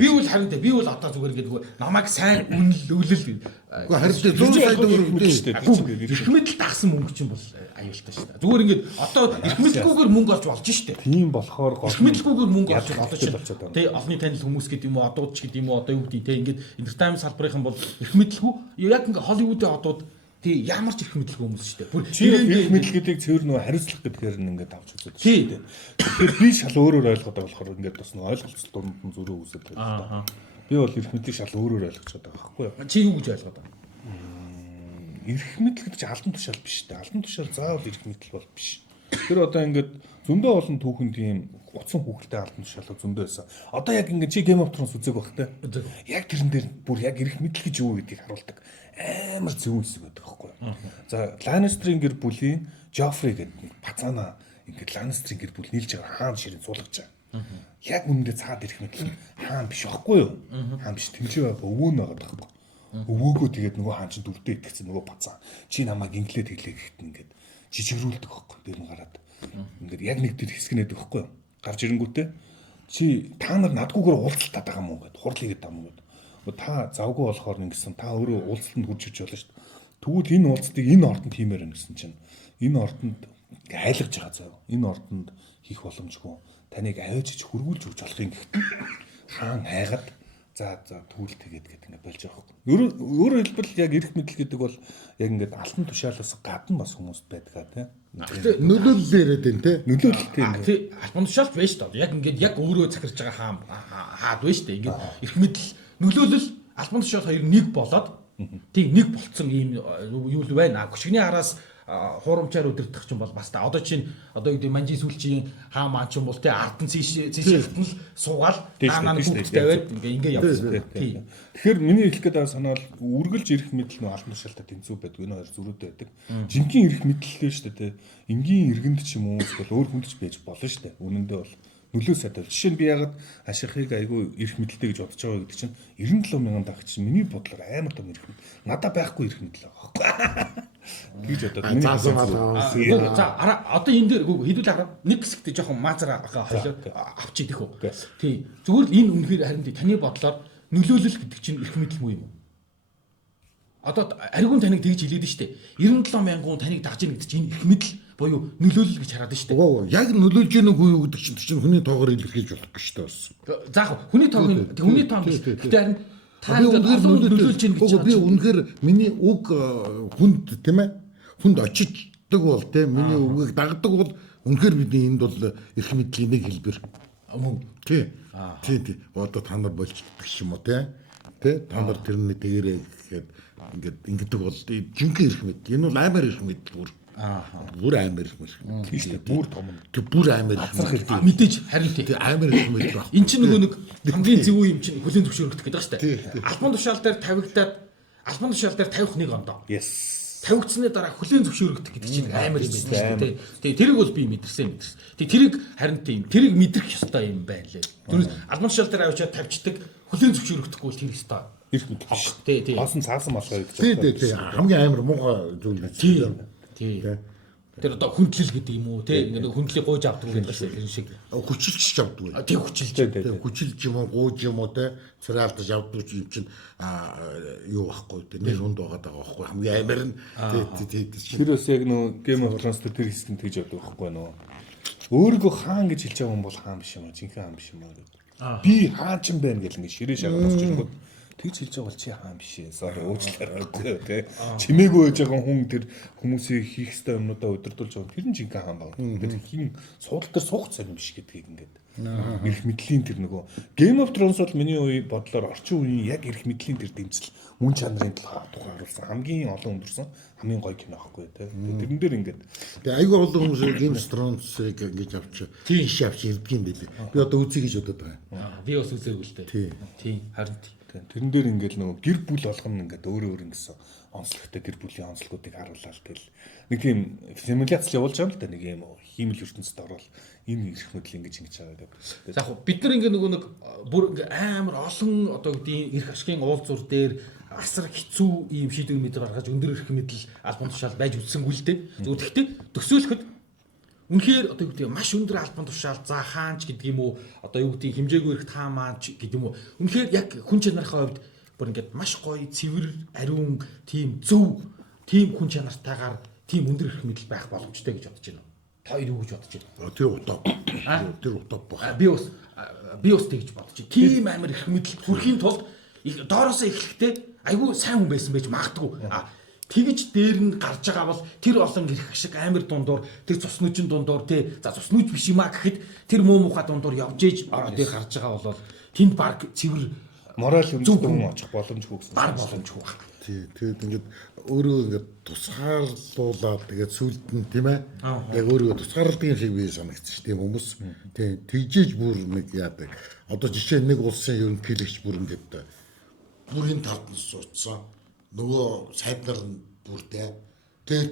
би бол харин би бол одоо зүгээр ингээд намайг сайн үнэлэл Уу харин 100 сая төгрөг шүү дээ. эрх мэдэл дагсан мөнгө чинь бол аюултай шүү дээ. Зүгээр ингээд одоо эрх мэдэлгүйгээр мөнгө олж болж шүү дээ. Тийм болохоор Эрх мэдэлгүйгээр мөнгө олж болчиход болчиход байна. тий олонний танил хүмүүс гэдэг юм уу одууд ч гэдэг юм уу одоо юу гэдэг тий ингээд entertainment салбарын бол эрх мэдэлгүй яг ингээд Холливуудын одууд тий ямар ч эрх мэдэлгүй хүмүүс шүү дээ. Бүр чи эрх мэдэл гэдэг цэвэр нөө хариуцлах гэдгээр нь ингээд авч үзээд байна шүү дээ. Тэгэхээр би шал өөрөөр ойлгоод байгаа болохоор ингээд бас нэг ойлголцол дунд нь зөрөө үүсэж байна. Би бол эрх мэдлийг шал өөрөөр ойлгочод байгаа байхгүй юу? чи юу гэж ойлгоод байна? Эрх мэдэл гэдэг чинь албан тушаал биш дээ. Албан тушаал заавал эрх мэдэл бол биш. Тэр одоо ингээд зөндөө олон түүхэнд ийм утсан хүүхэлтэй албан тушаалаа зөндөө байсан. Одоо яг ингээд чи Game of Thrones үзег байх те. Яг тэрэн дээр бүр яг эрх мэдэл гэж юу гэдгийг харуулдаг. Амар зөв хэсэг байдаг байхгүй юу? За Lannister-ийн гэр бүлийн Joffrey гэдэг нэг пацана ингээд Lannister-ийн гэр бүл нийлж байгаа хаан ширээ суулгаж байгаа. Яг үүндээ цаад эрх мэдэл хаан биш байхгүй юу? Хаан биш тэмцээ байгаа өвөө нь байгаа байхгүй юу? Өвөөгөө тэгээд нөгөө хаан чинь дүрдээ итгэсэн нөгөө пацан. Чи намайг инглээд хэлээ гэхэд ингээд жижигрүүлдэг байхгүй дээр нь гараад. Ингээд яг нэг тэр хэсгэнээд байхгүй юу? Гарч ирэнгүүтээ чи та нар надгүйгээр уулзалтаад байгаа мó гэд хурлыг гэдэг юм уу? Та завгүй болохоор ингэсэн та өөрөө уулзалтанд хурж иж болно шүү дээ. Тэгвэл энэ уулзалтыг энэ ордонд хиймээр байна гэсэн чинь энэ ордонд айлгаж байгаа заяа. Энэ ордонд хийх боломжгүй. Таныг аваачиж хөргүүлж өгч болох юм гэхдээ хаан хайгаад за түүл тэгээд ингээд болж байгаа юм. Өөрөөр хэлбэл яг эрх мэдэл гэдэг бол яг ингээд алтан тушаалаас гадна бас хүмүүст байдаг тийм. нөлөөлөл яриад байна те. Нөлөөлөлтэй юм. Тий албан тушаалт байж шүү дээ. Яг ингээд яг өөрөө захирж байгаа хаад байж шүү дээ. Ингээд эрх мэдэл нөлөөлөл албан тушаал хоёр нэг болоод тий нэг болцсон ийм юу л байна. Гүшигний араас хуурамчаар өдөрдөх чинь бол бас та одоо чинь одоо юу гэдэг манжи сүлжийн хаа маань чинь бол тий ардын цэшилт нь суугаал наанаа бүгд тавиад ингээ явсан. Тий. Тэгэхээр миний хэлэх гээд байгаа санаа бол үргэлж эрх мэдэл нөө албан тушаалтай тэнцүү байдаг. Энэ хоёр зөрүүтэй байдаг. Жинхэнэ эрх мэдэл л шүү дээ тий. Энгийн иргэнд ч юм уу эсвэл өөр хүнд ч байж болно шүү дээ. Үнэндээ бол нөлөө сайтай. Жишээ нь би ягаад ашихыг айгүй эрх мэдэлтэй гэж бодож байгаа гэдэг чинь 97 мянган дагч чинь миний бодлоор амар том эрх мэдэл. Надад байхгүй эрх мэдэл байгаа байхгүй. Гэж бодоод За одоо энэ дээр хэдүүл хараа нэг хэсэгт жоохон маазар авч идэх үү. Тий. Зүгээр л энэ үнэхээр харин таны бодлоор нөлөөлөл гэдэг чинь эрх мэдэл мүү юм уу? Одоо аригун таныг тэгж хэлээд нь штэ. 97 мянган таныг дагж ийн гэдэг чинь эрх мэдэл буюу нөлөөлөл гэж хараад нь штэ. Яг нөлөөлж ийн үгүй юу гэдэг чинь хүний тоогоор илэрхийлж болох гэж штэ бас. За яг хүний тоог гэхдээ харин та нөлөөлж ийн гэж би үнэхээр миний үг хүнд тийм ээ хүнд очиждаг бол тийм миний үгийг дагдаг бол үнэхээр бидний энд бол эрх мэдлийн нэг хэлбэр. мөн Тий. Одоо та нар болж идэх юм уу тийм Тэ та нар тэрний дээрээ гэхэд ингэдэг бол жинхэнэ эрх мэдэл. Энэ бол амар эрх мэдэл бүр. Бүр амар эрх мэдэл. Тийм шүү дээ. Бүр том. Тэг бүр амар эрх мэдэл. Мэдээж харин тий. Тэг амар эрх мэдэл баг. Эн чинь нөгөө нэг хамгийн зөв юм чинь хүлэн зөвшөөрөгдөх гэдэг байна шүү дээ. Албан тушаал дээр тавигдаад албан тушаал дээр 51 ондоо. Yes. Тавигдсны дараа хүлэн зөвшөөрөгдөх гэдэг чинь амар юм байна тий. Тэгээ тэрийг бол би мэдэрсэн. Тэгээ тэрийг харин тийм тэрийг мэдрэх ёстой юм байна лээ. Тэр албан тушаал дээр авчиад тавьчихдаг хүлэн зөвшөөрөгдөхгүй бол тэр ёстой. Ирэх мэт биш. Тий. Басан цаасан малгай гэж Тий. Хамгийн амар муухай зүйл үү. Тий. Тэр одоо хүндлэл гэдэг юм уу тий ингээд хүндлийг гуйж авдаг юм байна тэр шиг хүчилж авдаг байх. тий хүчилж Хүчилж юм уу гууж юм уу те царайлдаж авдаг юм чинь юу байхгүй те нэр хүнд байгаа даа байхгүй хамгийн амар нь тий тэр бас яг нөө Game of Thrones тэр хэсэгт тэгж явдаг байхгүй нөө өөрийгөө хаан гэж хэлж байгаа хүн бол хаан биш юм аа жинхэнэ хаан биш юм аа би хаан ч юм байна гэл ингээд ширээ шагаад авч ирэнгүүт тэгж хэлж байгаа бол чи хаан биш ээ sorry уучлаарай тий чимээгүй байж байгаа хүн тэр хүмүүсийг хийх ёстой юмнуудаа удирдуулж байгаа тэр нь жинхэнэ хаан баг тэр хин суудал дээр суух царин биш гэдгийг ингээд эрх мэдлийн тэр нөгөө Game of Thrones бол миний үе бодлоор орчин үеийн яг эрх мэдлийн тэр дэмжил мөн чанарын тухай харуулсан хамгийн олон өндөрсөн хамгийн гоё кино аахгүй тий тэрэн дээр ингээд тэгээ айгүй олон хүмүүс Game of Thrones-ыг ингэж авч ирдэг юм билээ би одоо үзье гэж бодод байгаа би бас үзээгүй л дээ тий харин тэрэн дээр ингээд нөгөө гэр бүл болгоно ингээд өөр ингэсэн онцлогтой гэр бүлийн онцлогуудыг харууллаа л тэгэл нэг тийм симуляц явуулж байгаа юм л да нэг юм хиймэл ертөнцид орвол энэ эрх мэдэл ингэж байгаа гэдэг. За яг бид нар ингээд нөгөө нэг бүр амар олон одоо гэдэг эрх ашигын уулзуур дээр асар хэцүү ийм шийдвэр мэдэр гаргаж өндөр эрх мэдэл албан тушаал байж үтсэнгүй л дээ. Гэхдээ төсөөлөхөд үнэхээр одоо юу гэдэг маш өндөр албан тушаал за хаанч гэдэг юм уу одоо юу гэдэг хэмжээгүй эрхт хаан маанч гэдэг юм уу үнэхээр яг хүн чанарынхаа хувьд бүр ингээд маш гоё цэвэр ариун тийм зөв тийм хүн чанартайгаар тийм өндөр эрх мэдэл байх боломжтой гэж бодож байна. Та юу гэж бодож байна? Тэр утаа. Тэр утаа баг. Би бас тэгж бодож байна. Тийм амар эрх мэдэл хүрэхийн тулд доороосоо эхлэхдээ айгүй сайн хүн байсан байж магадгүй. Тэгж дээр нь гарч байгаа бол тэр олон эрх ашиг амар дундуур тэр цуснуужин дундуур тий за цуснууж биш юм а гэхэд тэр муу мухай дундуур явж ээж ороод дээр гарч байгаа бол тэнд баг цэвэр мораль өндөр хүн очих боломжгүй гэсэн. Бар боломжгүй байна. Тий тэгээд ингээд өөрөө ингээд тусгаарлуулаад тэгээд сүлд нь тийм ээ яг өөрөө тусгаарладаг юм шиг би санагдчих тийм хүмүүс тий тэгжээж бүр нэг яадаг одоо жишээ нэг улсын ерөнхийлөгч бүр ингээд бүрийн талд нь суудсан нөгөө сайднаар нь бүрдээ тэр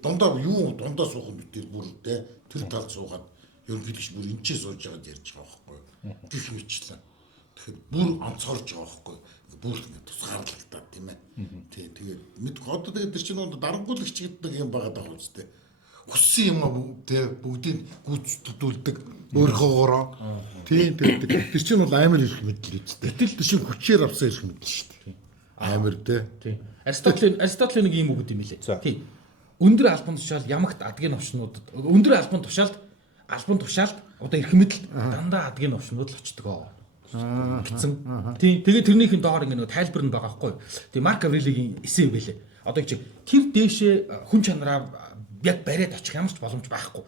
дундаа юу дундаа суух юм битэр бүрдээ тэр талд суугаад ерөнхийлөгч бүр энэчээ сууж байгаад ярьж байгаа байхгүй гэх мэтлээ тэгэхээр бүр онцгорж байгаа байхгүй бүр ингэ тусгаарлагдаад тийм ээ тий тэгээд мэдгүй одоо тэгээд тэр чинь дарангуулагч гэдэг юм байгаа даа үстэй хүссэн юм тий бүгдийг гүйцэтгүүлдэг өөрийнхөөгөөрөө тий тэр чинь бол амар их мэдл үстэй тэр чинь хүчээр авсан их мэдл шүү дээ амар тий Аристотель нэг юм үг гэдэм билээ. Тий. Өндөр албан тушаал ямагт адгийн новшнуудад өндөр албан тушаалд одоо эрх мэдэл дандаа адгийн новшнууд л очдог гэсэн. Тий. Тэгээ тэрнийхэн доор ингэ нэг тайлбар нь байгаа байхгүй. Тий Марк Аврелигийн эссе байлээ. Одоо чи тэр дээшээ хүн чанараа яг бариад очих ямар ч боломж байхгүй.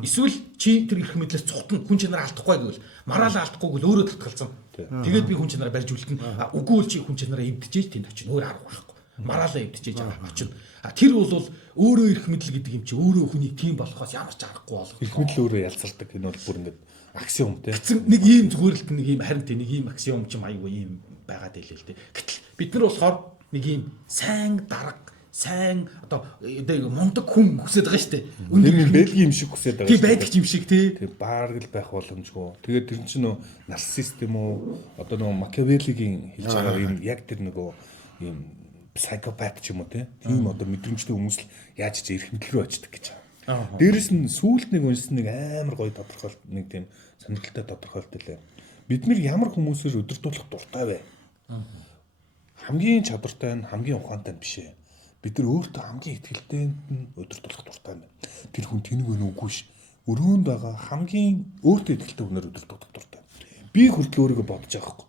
Эсвэл чи тэр эрх мэдлээс цухтан хүн чанараа алдахгүй гэвэл мараалаа алдахгүй гэвэл өөрөө татгалзсан. Тэгээд би хүн чанараа барьж үлдэн. Үгүй бол чи хүн чанараа эвдчихэж тэнд очих өөр арга байхгүй. Мараалаа эвдчихэж очино. Тэр бол өөрөө эрх мэдэл гэдэг юм чи өөрөө хүний тийм болохоос ямар ч аргагүй болох. Эрх мэдэл өөрөө ялцардаг энэ бол бүр ингээд аксиом тий. Нэг ийм зүгээрэлт нэг ийм харин тийм нэг ийм аксиом ч юм аюу ийм байгаад байлээ л дээ. Гэтэл бид нар болохоор нэг ийм сайн дарга сайн одоо мундаг хүн хүсэж байгаа шүү дээ. Өндөр бэлгийн юм шиг хүсэж байгаа. Тийм байдаг юм шиг тий. Тэг бааргал байх боломжгүй. Тэгээд тэр чинь нөө нарциссист юм уу? Одоо нөө Макиавеллигийн хэлж байгаа юм яг тэр нөгөө юм психопат ч юм уу тийм одоо мэдрэмжтэй хүмүүс л яаж ч эрх мэдэл рүү очдог гэж байгаа. Дээрэс нь сүүлд нэг уншсан нэг амар гоё тодорхойлт нэг тийм сонирхолтой тодорхойлт үлээ. Бид нар ямар хүмүүсээр өдөртүүлэх дуртай вэ? Хамгийн чадвартай нь хамгийн ухаантай нь биш ээ. Бид нар өөртөө хамгийн ихтгэлтэйнд нь өдөртүүлэх дуртай байна. Тэр хүн тэнэг вэ үгүй ш. Өрөөнд байгаа хамгийн өөртөө ихтгэлтэй хүнээр өдөртүүлэх дуртай. Би хүртэл өөрийгөө бодож байгаа хгүй.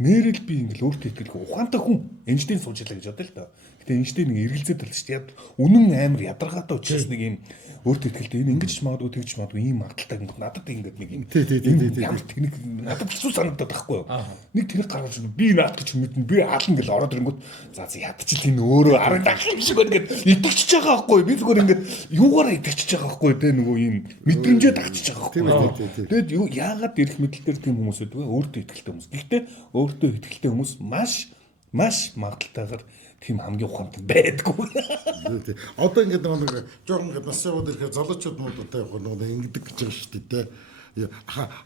Нэрэл би ингээл өөртөө итгэлгүй ухаантай хүн Эйнштейн суужлаа гэж бодъё л доо. Гэтэ Эйнштейн нэг эргэлзээд талж шүү дээ. Яг үнэн амар ядаргаатай учраас нэг юм өөртөө итгэлтэй энэ ингэж ч магадгүй тэгж ч магадгүй ийм магадaltaй гэнэ надад ингээд нэг юм ямар техник надад хэцүү санагдаад байхгүй юу. Нэг тэрийг гаргаж би наад гэж мэднэ би хаална гэж ороод ирэнгүүт за ядчил энэ өөрөө арга дахин шиг ингээд итгэж байгаа байхгүй юу. Би зүгээр ингээд юугаараа итгэж байгаа байхгүй юу те нөгөө ийм мэдрэмжээ дагчиж байгаа байхгүй юу. Тэгэд яагаад эрх мэдэл дээр тийм хүмүүс өдгөө өөртөө итгэлтэй хүмүүс. Гэхдээ өөртөө итгэлтэй хүмүүс маш магадaltaйгаар тийм хамгийн ухаантай байдгүй. Одоо ингээд нэг жоохон ингээд нас яваад ирэхээр залуучууд муудтай яг нэг ингэдэг гэж байгаа шүү дээ.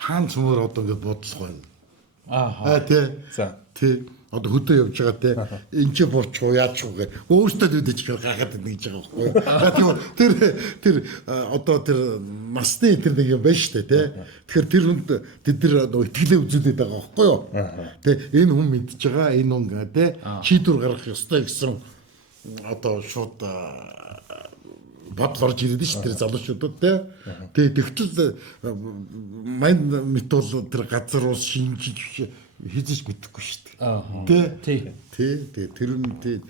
Хаан цөмөр одоо ингээд бодлого байна. Тий. За. Тий. Одоо хөдөө явж байгаа те. Энд чи бурчих уу яаж уу гэ. Өөртөө дэдэж гахаад нэг гэж байгаа байхгүй. Тэр одоо тэр насны тэр нэг юм байна шүү дээ те. Тэгэхээр тэр хүнд тэд нар нөгөө итгэлээ үзүүлээд байгаа байхгүй юу. Тэ энэ хүн мэдж байгаа энэ хүн те шийдвэр гаргах ёстой гэсэн одоо шууд бод гарч ирээд шүү тэр залуучуудад те. Тэгээ тэгтэл манд метол тэр газар ус шинжиж хийж мэдэхгүй шүү дээ. Тий. Тэр нь тий.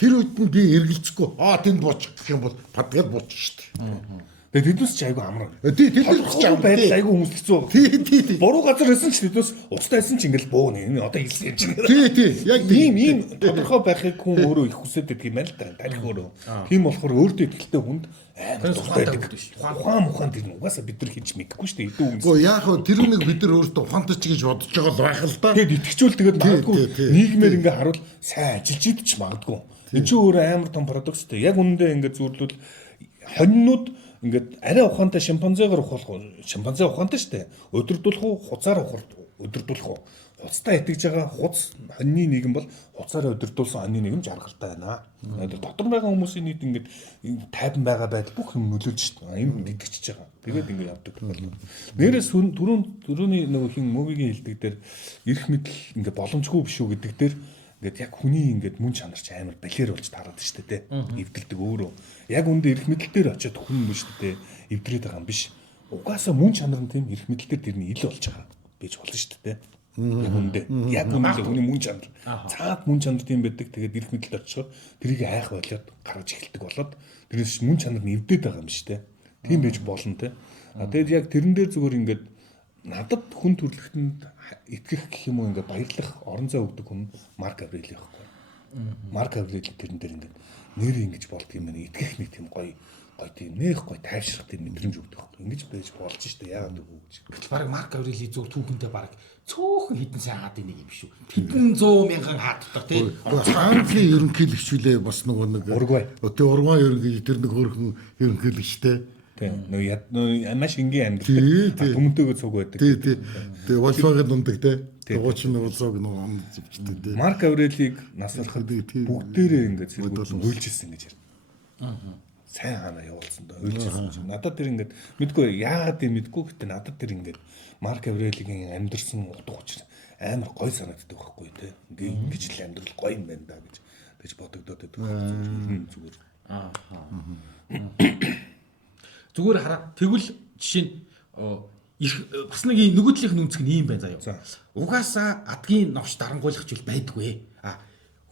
Тэр үед нь би эргэлзэхгүй. Тэнд буучих гэх юм бол падгаад буучих шүү дээ. Тэгээ тэднээс ч айгүй амраа. Тий, тэднээс ч байдал айгүй хүмүүс хэцүү. Тий. Буруу газар байсан ч тэднээс уцтайсан ч ингээл бууна. Энэ одоо хэлсэн чинь. Тий. Яг ийм тодорхой байхыг хүн өөрөө их хүсэж байдаг юм байна л да. Тарих өөрөө. Тийм болохоор өөртөө итгэлтэй хүнд амар ухаан тийм угаасаа бид нар хийж мэдгүй шүү дээ. Хэдэн хүмүүс. Гэхдээ яг хөө тэр нэг бид нар өөртөө ухаантай ч гэж бодож байгаа л байх л да. Тэгэд итгэжүүл тэгээд магадгүй нийгмээр ингээ харуул сайн ажиллаж идэж магадгүй. Энэ ч өөрөө амар том парадокс дээ. Яг үнэндээ ингээ зүрлүүл хоньнууд ингээд арай ухаантай шимпанзегаар ухах шимпанзе ухаантай штэ өдөрдүүлэх уу хуцаар өдөрдүүлэх уу хуцтай итгэж байгаа хуц хоньны нийгэм бол хуцаараа өдөрдүүлсэн хоньны нийгэм жаргалтай байна. Дотор байгаа хүмүүсийн нийт ингээд тайван байгаа байдал бүх юм нөлөөлж штэ энэ хүн итгэж байгаа. Тэгээд ингээд явдаг бол нэрээс түрүүний нөгөө хин мөвигийн хэлдэг дээр эрх мэдэл ингээд боломжгүй биш үү гэдэг дээр ингээд яг хүний ингээд мөн чанарч амар балер болж таарад штэ тэ эвдэлдэг өөрөө яг үндэ эрх мэдэл дээр очиод хүн юм штэ тэ эвдрээд байгаа юм биш угаасаа мөн чанар нь тийм эрх мэдэл дээр тэрний ил болж байгаа бийж болно штэ тэ яг үндэ хүний мөн чанар цаад мөн чанар тийм байдаг тэгээд эрх мэдэлд очиход тэрийг айх болоод гаргаж эхэлдэг болоод тэрнээс мөн чанар нь эвдээд байгаа юм штэ тийм байж болно тэ тэгээд яг тэрэн дээр зүгээр ингээд надад хүн төрөлхтөнд итгэх гэх юм уу ингээд баярлах орон зай өгдөг хүн Марк Аврели байхгүй. Марк Аврели тэрэн дээр ингээд нэр ингэж болдго юм байна. Итгэх нэг тийм гоё тийм нэх гоё тайвшрах тийм мэдрэмж өгдөг байхгүй. Ингэж байж болж штэ яагаад үгүй гэж. Гэтэл баг Марк Аврели зөв түүхэнтэй баг цөөхөн хитэн сайн хаад нэг юм шүү. Хэдэн 100 мянган хааддаг тийм. Цаанхны ерөнхийлөгч үлээ бас нөгөө нэг Ургвай. Ургвай ерөнхийлөгч тэр нэг хөрхөн ерөнхийлөгчтэй. Нөгөө маш энгийн ангилдаг хүмүүнтэйгээ цуг байдаг. Тий. Тэгээ Volkswagen ундаг те. 30 уулзааг нөгөө амжчихтэй те. Марк Аврелиг нас барахад бүгдээрээ ингээд үйлжилсэн гэж ярьна. Сайн хаана явуулсан доо үйлжилсэн. Надад тэр ингээд мэдгүй яагаад юм мэдгүй гэхдээ надад тэр ингээд Марк Аврелигийн амьдэрсэн утга учир амар гой санагддаг байхгүй те. Ингээ ингэж л амьдрал гоё юм байна да гэж бодогдоод байдаг. Зүгээр. Зүгээр хараа тэгвэл жишээ нь бас нэг нөгөө талынх нь үнцэг нь юм байна заяа. Угаасаа адгийн новш дарангуйлагч бол байдгүй.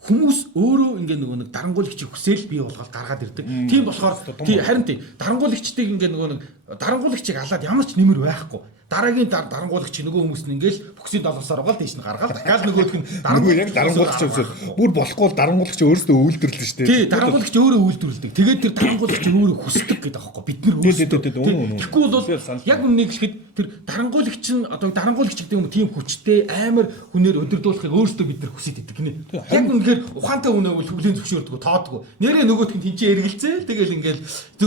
Хүмүүс өөрөө ингээ нөгөө нэг дарангуйлагчийг хүсэл бий болгоод гаргаад ирдэг. Тийм болохоор харин тийм дарангуйлагчдыг ингээ нөгөө нэг дарангуйлагчийг алаад ямар ч нэмэр байхгүй. Дараагийн дарангуйлагч нөгөө хүмүүс нь ингээл бүксийн долоосоор угаал тийш нь гаргаад гал нөгөөх нь яг дарангуйлагч юмсоо бүр болохгүй дарангуйлагч өөрөөсөө үйлдвэрлэж штэ. Тий, дарангуйлагч өөрөө үйлдвэрлэдэг. Тэгээд тэр дарангуйлагч өөрөө хүсдэг гэдэг аахгүй бид нар хүсдэг. Тэгэхгүй бол яг үннийг хэлэхэд тэр дарангуйлагч нь одоо дарангуйлагч гэдэг юм тийм хүчтэй амар хүнээр өдөрдүүлэхийг өөрөөсөө бид нар хүсэж идэг гинэ. Яг үнэхээр ухаантай хүн бол хүлэн зөвшөөрдөг тоодгүй. Нэрээ нөгөөтг нь тэнцээ эргэлзээ. Тэгэл ингээл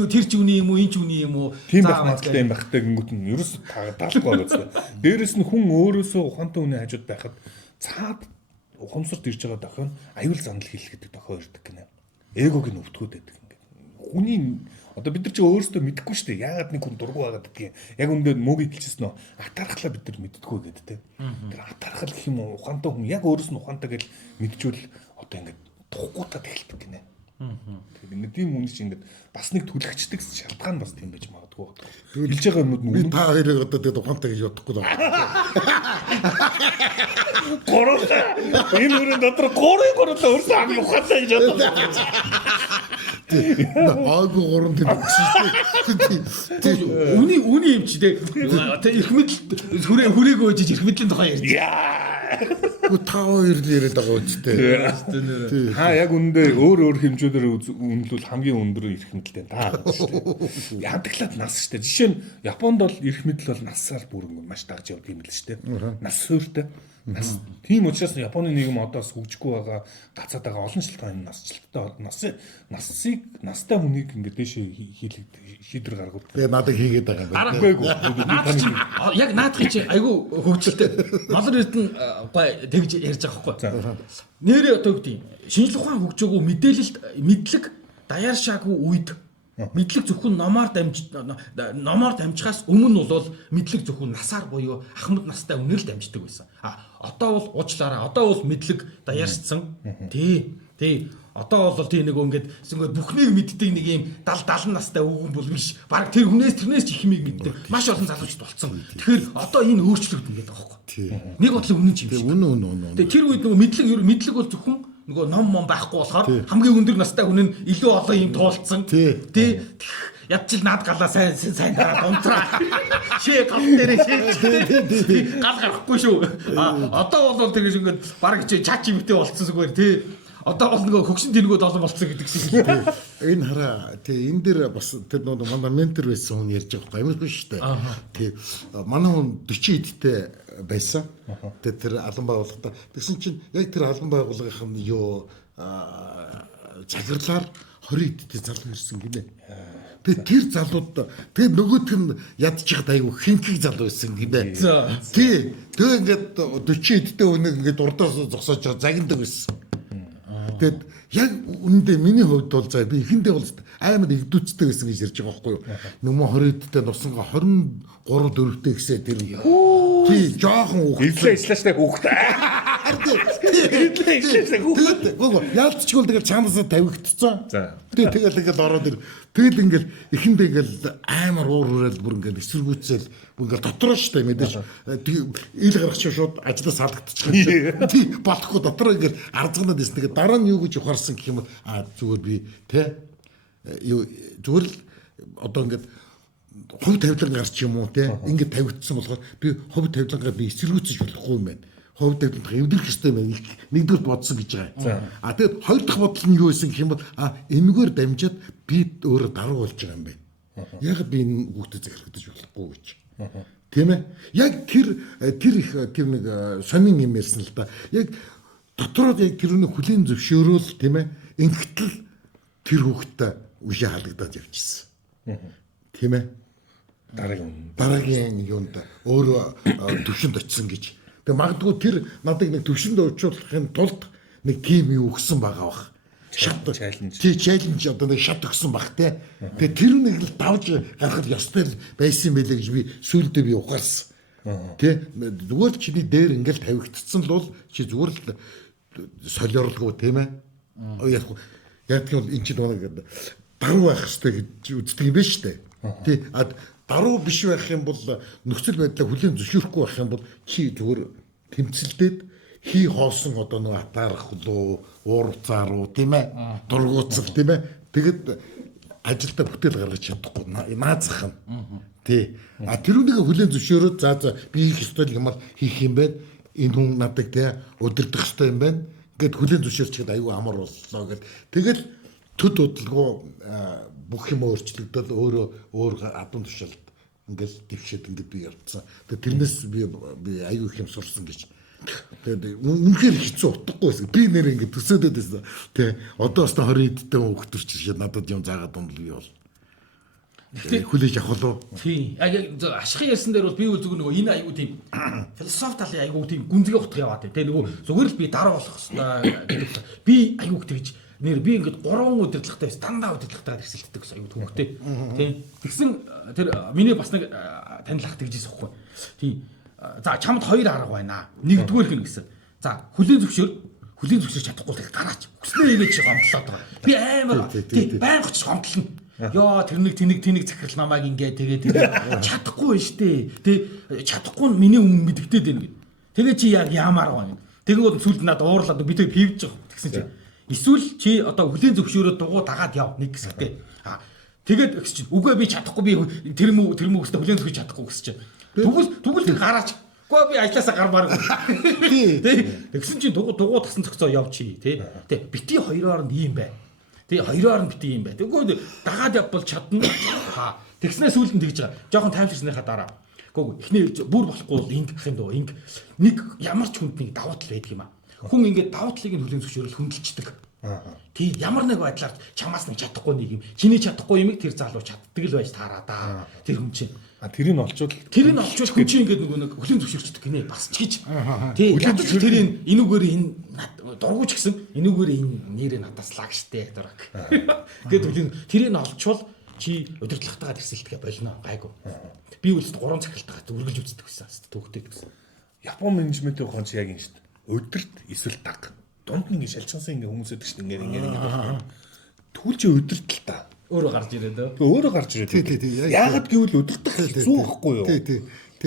тэр ч үний юм уу энэ ч үний юм уу. Тийм байх магадлалтай юм байхтай гингүүт нь ерөөсөө таалахгүй гэсэн. Дээрэс нь хүн өөрөөсөө ухаантай хүний хажууд байхад цаад ухамсарт ирж байгаа дохио нь аюул занал хийх гэдэг дохио ирдэг гинэ. Эгог нь өвтгөөд байдаг ингээд. Хүний одоо бид нар ч өөрөөсөө мэдэхгүй шүү дээ. Яагаад нэг хүн дургу байгаад гэдгийг. Яг өмнөд мөгийг хэлчихсэн нөө атархлаа бид нар мэддэггүй гэдэг те. Тэр атархал гэх юм уу ухаантай хүн яг өөрөөс нь ухаантай гэж мэдчихвэл одоо ингээд тухгүй таад эхэлдэг гинэ. Тэгэхээр тийм хүн чинь ингээд бас нэг түлхэгчдэг шалтгаан бас тийм байж магадгүй. Хэлж байгаа юмуд Би та хоёрыг одоо тэгээд ухаантай гэж бодохгүй даа. Гурав. Энэ өрөө дотор гурав өрсөн ам ухаантай гэж боддог. Аагүй гурван тийм Үний юм чи те их мэдл хүрээг өжиж их мэдлийн тухай ярьж. та хоёр л яриад байгаа үстэй. Та яг үндэ өөр хэмжүүгээр үнэлвэл хамгийн өндөр эрх мэдэлтэй та. Ядглаад нас штэ. Жишээ нь Японд бол эрх мэдэл бол насаар бүрэн маш дагж явдаг юм л штэ. Нас суурьтай. Нас тийм учраас Японы нийгэм одоос хөгжихгүй байгаа гацаад байгаа олон шалтгаан насжилттай насыг настай хүнийг ингээд дээшээ хийлэг шийдвэр гаргав. Тэгээ надад хийгээд байгаа юм. Яг наадах чи айгүй хөвгчлээ. Малар эрдэн гой тэгж ярьж байгаа байхгүй. Нэрээ одоо үгдийн шинжлэх ухаан хөгжөөгөө мэдээлэлд мэдлэг даяар шаагүй үед мэдлэг зөвхөн номоор дамжихаас өмнө бол мэдлэг зөвхөн насаар буюу ахмад настай үнээр л дамждаг байсан. Одоо бол уучлаарай. Одоо бол мэдлэг даяаршсан. Тий. Одоо бол тий нэг ингээд бүхнийг мэддэг нэг юм 70 настай өвгөн бол биш. Бараг тэр тэрнээс ч их юмыг мэддэг. Маш олон залуучууд болцсон. Тэгэхээр одоо энэ өөрчлөгдөн гэдэг байгаа байхгүй. Нэг бодлоо үнэн ч юм шиг. Үнэн. Тэгээ тэр үед нөгөө мэдлэг бол зөвхөн нөгөө ном байхгүй болохоор хамгийн өндөр настай хүн нь илүү олон юм туулцсан. Тий. Ядчил наад галаа сайн дараа гонтраа. Шээ гал дээрээ шээ. Гал гарахгүй шүү. Одоо бол тэгэж ингээд баг чат чимтэй болцсон зүгээр тий. Одоо бол нөгөө хөгшин тэнэгүүд олон болцсон гэдэг шиг. Энэ хараа тий энэ дээр бас тэр нөгөө манай ментор байсан хүн ярьж байгаа байхгүй амар шүү дээ. Тий манай хүн 40 эдтэй байсан. Тэр алан байгууллагата тэгсэн чинь яг тэр алан байгууллагын юу цагирлаар 20 эдтэй залуу ирсэн гинэ. Тэр залууд тэр нөгөөт нь ядчих айгу хинхийг залуу байсан гинэ. Тий тэгээ ингээд 40 эдтэй хүнийг ингээд урдаас зогсоож байгаа загиндаг байсан. Тэгэд яг үндэ миний хувьд бол за би ихэндээ бол амар игдүүцтэй байсан гэж ярьж байгаа байхгүй юу. Нүмө 20-д нусанга 23 4-тэй гэсээ тэр тий жоохон Эвлээ ажиллаштай хүүхдээ. Яалтчгүй тэгэл чамсаа тавигдцсан. Тэгэл ороод ир. Тэгэл ингээл эхэндээ ингээл амар уур хүрээл бүр ингээл эсэргүүцэл бүр ингээл дотроо штэ мэдээж ил гаргачих шууд ажлаас салгадчих. Тий болохгүй дотроо ингээл арзганаад ирсэн. Тэгээ дараа нь юу гэж ухаарсан гэх юм бол зүгээр би те юу зүгээр л одоо ингээд хувь тавилан гарч юм уу те ингээд тавигдсан болохоор би хувь тавилангаа би эсэргүүцэж болохгүй юм байна. Хувь тавилангаа эвдэрх ёстой юм байна. Нэгдүгээр бодсон гэж байгаа. Тэгээд хоёр дахь бодол нь юу байсан гэх юм бол энэгээр дамжаад би өөрөө дарга болж байгаа юм байна. Яг би энэ хүүхдэд захирагдаж болохгүй гэж. Тийм ээ. Яг тэр нэг сонин юм ярьсан л да. Яг дотроо яг тэрний хүлийн зөвшөөрөл тийм ээ. Ингэтэл тэр хүүхдэд үшээ халагдаад явчихсан. Тийм ээ. Дараагийн юунд өөрөө төвшөнд очисон гэж. Тэгээ магадгүй тэр надыг нэг төвшөнд очиулахын тулд нэг тим юу өгсөн байгаа бах. Шат чаленж одоо нэг шат өгсөн бах те. Тэгээ тэр нэг л давж гаргах ёстой байсан байлээ гэж би сүйдээ би ухаарсан. Тэ зүгээр чиний дээр ингээл тавигдсан л бол чи зүгээр л солиорлгүй тийм ээ. Яг тийм энэ чинь нэг даруй байх хэрэгтэй гэж үздэг юм байна шүү дээ. Тий даруй биш байх юм бол нөхцөл байдлаа хүлээн зөвшөөрөхгүй байх юм бол чи зүгээр тэмцэлдээд хий хоосон одоо нэг атаарах луу уурцаа руу тийм ээ дургуутсах тийм ээ тэгэд ажилдаа бүтээл гаргаж чадахгүй наазах нь тий тэрүүнийг хүлээн зөвшөөрөөд за би хийх ёстой юм бол хийх юм байна энэ хүн надад тий удирдах ёстой юм байна гэд хүлээн зөвшөөрчихэд аюу амар боллоо гэд тэгэл төд удалгүй бүх юм өөрчлөгдөд өөр адун тушаалд ингээл дэвшээд ингээд би явцсан. Тэгээ тэрнээс би аюу их юм сурсан гэж. Тэгээд үнэхээр хэцүү утгагүй байсан. Би нэр ингээд төсөөдөд байсан. Тэ одоо бас 20 эдтэй хөвгтөрч ирээд надад юм заагаад юм би бол. Хүлээж авах болов. Тий. Ашигын ярьсан дээр бол би зүгээр нөгөө энэ аюу тийм философи талын аюу тийм гүнзгий утга яваад тий. Нөгөө зүгээр л би дараа болох хэвээр гэдэг. Би аюу тэгж нэр би ингээд 3 удирдлагатай дандаа удирдлагатайгаар хэсэлддэг гэсэн аюу төвхтэй. Тий. Тэгсэн тэр миний бас нэг танил ах тэгжээс ихгүй. Тий. За чамд 2 арга байна. Нэгдүгээр хин гэсэн. За хүлээн хүлийн зөвшөөрч чадахгүй л гараач. Хүснээ ийгэж гомдлоод байгаа. Би амар тий байнга ч гомдлно. Яа тэр нэг тэнэг захирал намайг ингээ тэгээд чадахгүй шүү дээ. Тэ чадахгүй нь миний өмнө мэдгдээд байна гэд. Тэгээ чи яг яамаар байна. Тэгээ бол сүлд надад уурлаад би тэг пивж байгаа гэсэн чи. Эсвэл чи одоо хүлийн зөвшөөрөө дугуй дагаад яв нэг хэсэгтэй. Тэгээд гэсэн чи үгүй би чадахгүй би тэр мүү гэстэй хүлийн зөвшөөрч чадахгүй гэсэн чи. Тэгвэл тэг гараач. Гоо би ажилласаа гармаар. Тэгсэн чи дугуй тасан цогцоо явчи тий. Бити хоёроор нь ийм бай. Тэгээ хоёроор нь бити юм бай. Тэгвэл дагаад явбал чадна. Тэгснээс сүүлд нь тэгж байгаа. Жохон таймлснийхаа дараа. Гэхдээ эхний бүр болохгүй бол инг гэх юм дөө. Инг нэг ямар ч хүнд нэг давуу тал байдаг юм аа. Хүн ингээд давуу талыг нь хүлээн зөвшөөрөл хүндэлцдэг. Тий ямар нэг байдлаар чамаас нэг чадахгүй нэг юм. Чиний чадахгүй юмыг тэр залуу чаддаг л байж таараа да. Тэр хүн чинь тэрийг олчвол хүн чинь ингээд нэг хүлээн зөвшөөрчдөг гинэ бас ч гэж. Тий ядаж тэрийг энүүгээр энэ дургуйч гэсэн энүүгээр энэ нэрээ надаас лаг штэ дураг. Ингээд хүлээн тэрийг олчвол чи удирдлагатайгаа тэрсэлтгээ болно гайгүй. Би үл 3 цагталтайгаа үргэлж үздэг байсан. Төвхтэй гэсэн. Япон менежментийн ухаан чи яг юм шүү дээ. Өдөрт эсвэл даг. Дунд нь ингэ шалчгансан ингэ хүмүүс өдөг шүү дээ. Ингэ. Түл чи өдөрт л та. Өөрөө гарч ирээд өө. Өөрөө гарч ирээд. Яагаад гэвэл өдөртөх хэцүү байхгүй юу? Тий.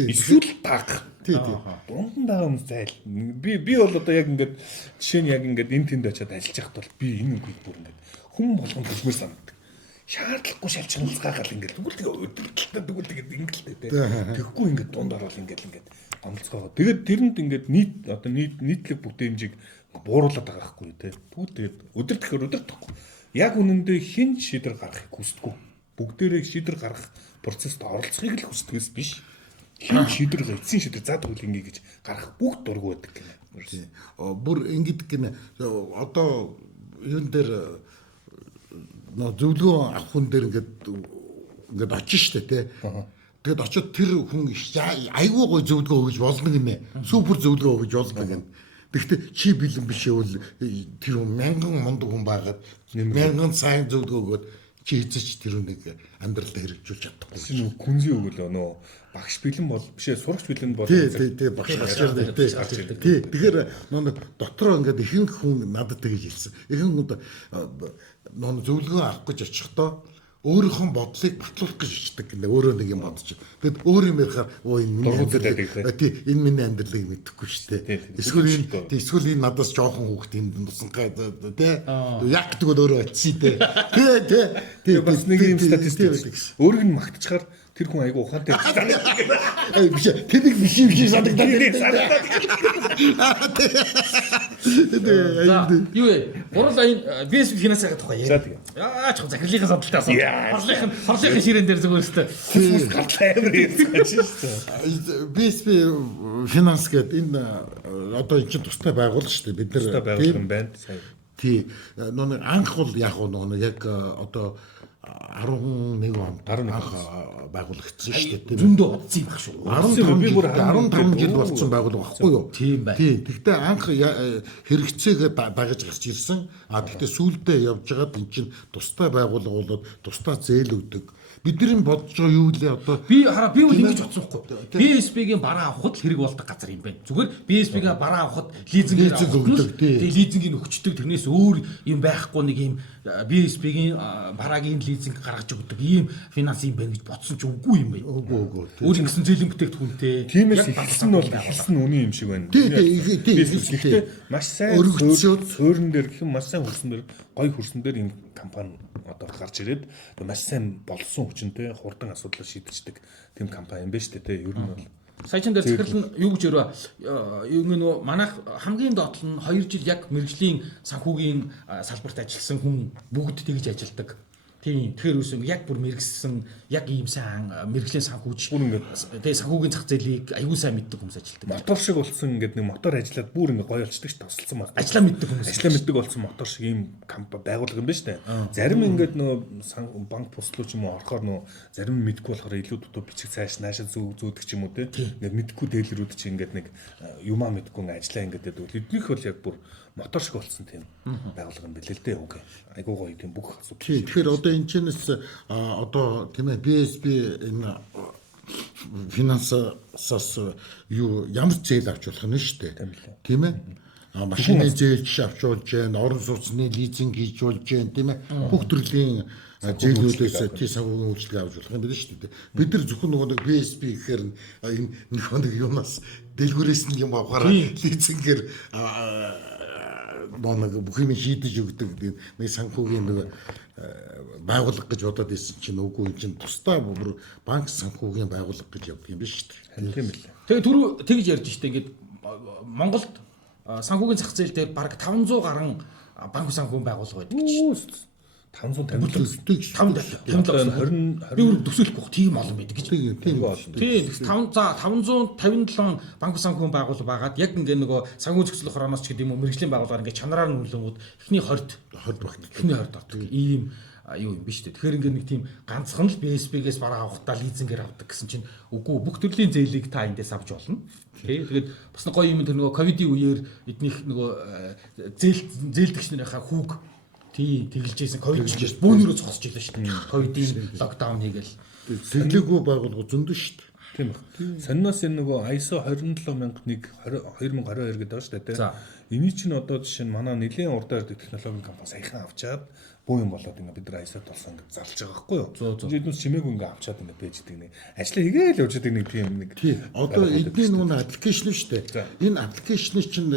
Эсвэл даг. Тий. Дунд нь байгаа хүмүүс зайл. Би бол одоо яг ингэ жишээ нь яг ингэ энэ тэнд очиад ажиллаж байхад бол би энэ үгийг бүр ингэ хүн болгонд хэлмээр санагдав. Шаардлагагүй шалчганцгаагаал ингээл тэгвэл тэгээ өдөртөлтөд тэгвэл тэгээд ингээл тэгэхгүй ингээд дунд орол ингээд гомцгоо. Тэгээд тэрэнд ингээд нийтлэг бүтээмжийг бууруулад байгаа байхгүй тий. Тэгвэл тэгээд өдөр тэгэхээр өдөртөхгүй. Яг үнэндээ хэн шийдвэр гаргахыг хүсдэггүй. Бүгдээрээ шийдвэр гаргах процессд оролцохыг л хүсдэгээс биш. Хэн шийдвэр эцсийн шийдвэр заа тэгвэл ингээ гэж гаргах бүгд дургу байдаг гэнэ. Бүр ингээд гэнэ одоо юун дээр зөвлөгөө авах хүн дээр ингээд очиж штэ тий. Тэгэд очиод тэр хүн айгүй гой зөвлөгөө өгж болно гинэ. Супер зөвлөгөө өгж болно гэнэ. Тэгэхдээ чи бэлэн биш бол тэр мянган мундаг хүн байгаад мянган сайн зөвлөгөө өгөөд чи эзэж тэр нэг амьдралд хэрэгжүүлж чадахгүй. Шинэ күнзий өгөл нөө багш бэлэн бол бишээ сурагч бэлэн бол тий багш гарч ирдэг тий. Тэгэхээр нэг дотроо ингээд ихэнх хүн надад тэгж хэлсэн. Ихэнх хүн зөвлөгөө авах гэж очихдоо өөрийнхөө бодлыг батлуулах гэж ичдэг гэнэ. Өөрөө нэг юм бодож. Тэгэд өөр юм ярихаар энэ миний амьдралыг мэдэхгүй шүү дээ. Эсвэл энэ надаас жоохон хүүхд энэ нусанхай тий. Яг гэдэг нь өөрөө очив тий. Тий. Бас нэг юм статистик. Өөрийг нь магтчихаар тэр хүн айгу ухаантай санагдав. Биш тэнийг биш санагдав. Юу вэ? Гурал аян бизнес финансын тухай яа. Яач захирлынхаа самталтаа асуу. Хорлынхаа ширээн дээр зүгээр өстэй. Хүмүүс гартлаа амар ярьж шүү. БСП финанс гэдэг энэ одоо энэ чинь тустай байгууллага шүү дээ. Бид нар тустай байгууллага юм байна. Тий. Нэг анх бол яг нэг яг одоо 11 онд анх байгуулагдсан шүү дээ. Зөндөө одсон юм баг шүү. 15 жил болсон байгууллага багхгүй юу? Тийм бай. Тий. Тэгтээ анх хэрэгцээг багаж гарч ирсэн. Тэгтээ сүүлдээ явж байгаад эн чинь тустай байгууллага болоод тустай зээл өгдөг. Бидний бодож байгаа юу лээ одоо би бол ингэж бодсонхгүй. БСП-гийн бараа авахд хэрэг болдог газар юм байна. Зүгээр БСП-гээ бараа авахд лизинг өгдөг. Тэгээ лизингийг өгчдөг. Тэрнээс өөр юм байхгүй нэг юм БСП-гийн бараагийн лизинг гаргаж өгдөг. Ийм финанс юм байна гэж бодсон ч үгүй юм байна. Үгүй. Өөр ингэсэн зээлийн бүтээгдэхүүнтэй. Тиймээс ихсэн нь бол ихсэн үнэн юм шиг байна. Тий. Маш сайн суурин дээр гэх юм маш сайн хөрсөн дээр гоё хөрсөн дээр энэ компани одоо гарч ирээд маш сайн болсон хүчинтэй хурдан асуудлаа шийдчихдэг тийм компани юм байна шүү дээ. Ер нь бол саяхан дээр захирал нь юу гэж өрөө нөгөө манайх хамгийн доотлол нь 2 жил яг мэрэгжлийн санхүүгийн салбарт ажилласан хүн бүгд тэгж ажилдаг. Тийм. Тэгэхээр үсэн яг бүр мэрэгсэн яг ийм сайн мэрэгжлийн санхүүж тэгээ санхүүгийн зах зээлийг аюул сайн мэддэг хүмүүс ажилтдаг. Мотор шиг болсон ингээд нэг мотор ажиллаад бүр ингээд гоё болчдөг ш тусалсан баг. Ажлаа мэддэг хүмүүс. Ажлаа мэддэг болсон мотор шиг ийм компани байгуулга юм байна шүү дээ. Зарим ингээд нөгөө банк туслуу ч юм уу орохоор нөгөө зарим мэдгүй болохоор илүү дутуу бичиг цааш наашаа зөөдөг ч юм уу те. Ингээд мэдгүй дээлрүүд чи ингээд нэг юмаа мэдгүй ажлаа ингээд дэдэг. Эднийх бол яг бүр мотор шиг болсон тийм байгуулга юм билээ л дээ. Окей. Айгуу гоё тийм бүх асуудал. Тэгэхээр одоо энэ чинээс одоо тийм ээ БСП энэ финансаас юу ямар зээл авч болох нь шүү дээ. Тийм ээ. машины зээлж авч болж байна, орон сууцны лизинг хийж болж байна, тийм ээ. Бүх төрлийн зээлүүдээс тий санхүүгийн үйлчлэг авч болох юм байна шүү дээ. Бид нар зөвхөн нэг BSP гэхээр энэ нэг юунаас дэлгүүрээс нь юм авахаараа лизингээр нэг бүх юм шийдэж өгдөг нэг санхүүгийн нэг байгууллага гэж бодоод ирсэн чинь үгүй энэ чинь тусдаа бүр банк санхүүгийн байгууллага гэж явдаг юм биш үү? Тийм ээ. Тэгээ түрүү тэгж ярьж штэ ингээд Монголд санхүүгийн зах зээл дээр бараг 500 гаруй банк санхүүгийн байгууллага байдаг гэж. 550 би өөр төсөөлөхгүй тийм олон байдаг гэж. Тийм болно. Тийм 557 банк санхүүгийн байгууллага байгаад яг ингээ нөгөө санхүүгийн зохицуулах хороноос ч гэдэг юм уу мэрэгжлийн байгууллагаар ингээ чанараар нь хүлэнгүүд эхний 20 багт. Эхний 20 ордог. Ийм юу юм биш үү. Тэгэхээр ингээ нэг тийм ганцхан л BSP-гээс бараг авахтаа лизингээр авдаг гэсэн чинь үгүй бүх төрлийн зээлийг та эндээс авч болно. Тэгээд бас нэг гоё юм тэр нөгөө ковидын үеэр эднийх нөгөө зээлдэгчнэрийнхаа хүүг тий тэгэлжсэн ковид гэж бөөнөрөө зогсож илаа шүү дээ. Ковидын локдаун хийгээл сэглэггүй байгуулга зөндөө шүү дээ. Тийм ба. Сонноос энэ нөгөө ISO 27001 2022 гэдэг байна шүү дээ. Эний чинь одоо жишээ нь манай нэлийн урдаар технологийн компани саяхан авчаад буу юм болоод ингээ бид нар ISO толсон ингээ зарлж байгаа байхгүй юу? Эднээс чимээгүй ингээ авчаад ингээ пэйж идэг нэг ажлаа хийгээл явж идэг нэг тийм нэг. Тий. Одоо эдний нөгөө аппликейшн шүү дээ. Энэ аппликейшн чинь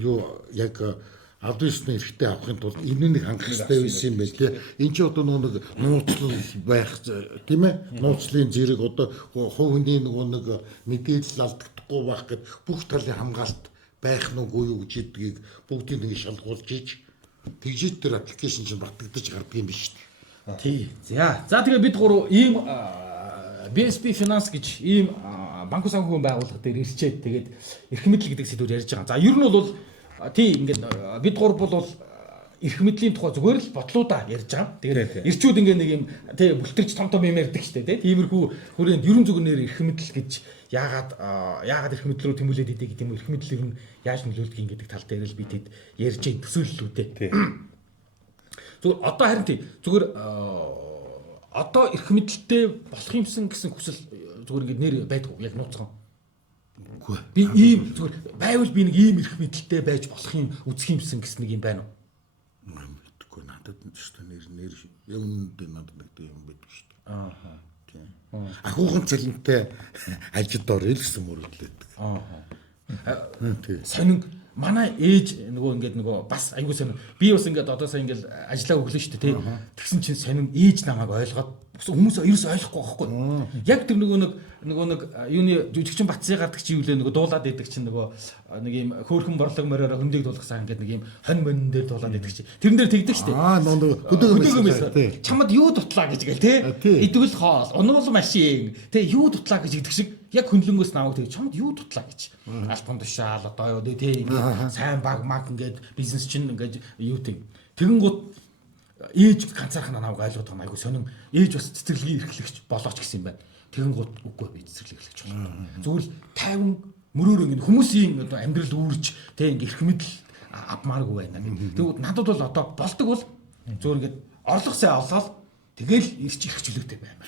юу яг авдуусны эрхтэй авахын тулд энэ нэг хангах хэрэгтэй байсан юм байна тий. Энд чи одоо нэг нууцлал байх тийм ээ. Нууцлалын зэрэг одоо хувийн нөгөө нэг мэдээлэл алдагдахгүй байх гэд бүх талын хамгаалалт байх нүггүй юу гэж гэдгийг бүгдийг нэг шалгуулж ийж тэгжээд тэр аппликейшн чинь батгдаж гардаг юм биш үү? Тий. За тэгээ бид гурав ийм BSP Finance гэж ийм банк санхүүгийн байгууллага дээр ирчээд тэгээд эрх мэдэл гэдэг сэдвээр ярьж байгаа. За ер нь бол тий ингээд бид гурав бол эрх мэдлийн тухай зүгээр л бодлуудаа ярьж байгаа. Тэгээд ирчүүд ингээд нэг юм тий бүлтэрч том юм ярьдаг штэ тий. Тиймэрхүү хүрээнд ерөн зүгнээр эрх мэдэл гэж яагаад эрх мэдэл рүү тэмүүлээд идэг гэдэг юм эрх мэдэл ер нь яаж нөлөөлдөг гэдэг тал дээр л бид хэд ярьж байгаа төсөөллүүдээ. Зүгээр одоо харин тий зүгээр одоо эрх мэдэлтэй болох юмсан гэсэн хүсэл зүгээр ингээд нэр байдгүй яг нууцхан. Үгүй. Би ийм зүгээр байвал би нэг ийм эрх мэдэлтэй байж болох юм үзэх юмсан гэсэн нэг юм байна уу? Мэдгүй надад шүү дээ нэр яг үнэндээ надад нэг юм байдаг шүү дээ. Аа. Тийм. Ахуухан цалинтай ажилд орё л гэсэн мөрөглөөдөг. Тийм. Сонин манай ээж нөгөө ингээд нөгөө бас айгуу сонин би бас ингээд одоо сайн ингээд ажиллаа өглөө шүү дээ тий. Тэгсэн чинь сонин ээж намайг ойлгоод хүмүүс ерөөс ойлгохгүй байхгүй. Яг тэр нөгөө нэг юуны жүжигчин Батцыг гардаг чи юу лээ нөгөө дуулаад идэг чинь нөгөө нэг юм хөөрхөн борлог мороор хөмдөг дуулгасан ингээд нэг юм хонь монь дээр дуулаад идэг чи. Тэрэн дээр тэгдэг шүү дээ. Хөдөг чамд юу дутлаа гэж гээл тий. Идвэл хоол, унуул машин тий юу дутлаа гэж идэх шиг яг хөндлөнгөөс наавг тэг чамд юу дутлаа гэж. Альбом тушаал одоо юу тий сайн баг маг ингээд бизнес чинь ингээд юу тий. Тэгэн гут ээж ганцаархан намайг ойлгоод байгаа айгу сонин ээж бас цэцэрлэгийн эрхлэгч болооч гэсэн юм байна. Тэгэн гут үгүй би цэцэрлэг эрхлэгч болно. Зүгээр л тайван мөрөөр ингэ хүмүүсийн одоо амьдрал үүрж тэг ингэ эрх мэдэл авмааргүй байна. Тэгвэл надад бол одоо болдог бол зүгээр ингэ орлого сайн олоод тэгэл ирч эрхчлөөтэй байна.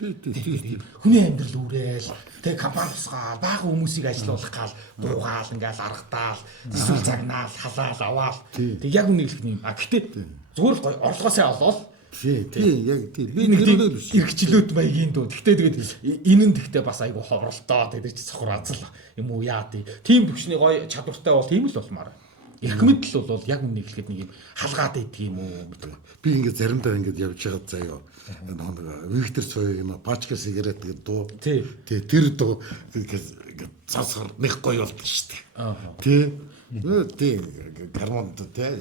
Хүний амьдрал үүрээл тэг компани тусгаал баахан хүмүүсийг ажилуулах гал дуугаал ингээл аргадаал эсвэл цагнаал халаал аваал тэг яг үнийг хэлэх юм. Гэтэ зүгээр л орлогоо сайн олоод тий яг тий би нэг эрхчлөөт маягийн дуу. Гэхдээ тэгээд энэ нь тэгтээ бас айгу ховролтоо тэгээд чи цохор азал юм уу яа тий. Тим төвчний гоё чадвартай бол тийм л болмаар. Эрх мэдэл бол яг үнийг хэлэхэд нэг юм халгаад идэх юм уу гэдэг. Би ингээд заримдаа ингээд явж байгаа заяа. Нэг Виктор Цоёгийн Пачка сигарет гэдэг дуу. Тий тэр дуу ингээд цасгар нэг гоё болдог шүү дээ. Тий гармонд тий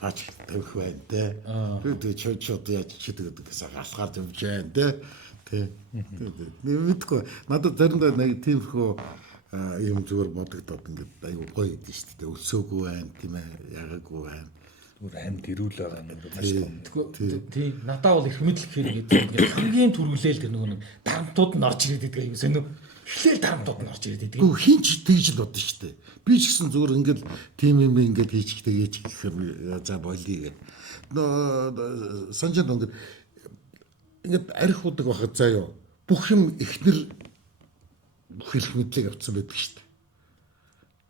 пач тавих байна те. Тэгээд чод яаж чидэг гэсэн галгаар явж байна те. Мэдгүй. Надад заримдаа нэг тиймэрхүү юм зүгээр бодогдоод ингээд аюу гоё гэдэг шүү дээ. Өсөөгүй байна тийм ээ. Ягаагүй байна. Зүгээр амьд ирүүл байгаа юм байна. Тий. Надаа бол эрх мэдэл гэхээр ингээд хамгийн түрүүлээл тэр нэг дарамтууд нь орж ирээд байдаг юм сонио. Эхлээл дарамтууд нь орж ирээд байдаг. Гүү хинч тэгж л бодсон шүү дээ. Би ч гэсэн зүгээр ингээд тим юм ингээд хийчихдэг ээж гэхээр за болий гэдэг. Санжид ингээд арх удаг байхад заяа бүх юм ихнэр бүх эрх мэдлийг авцсан байдаг шүү дээ.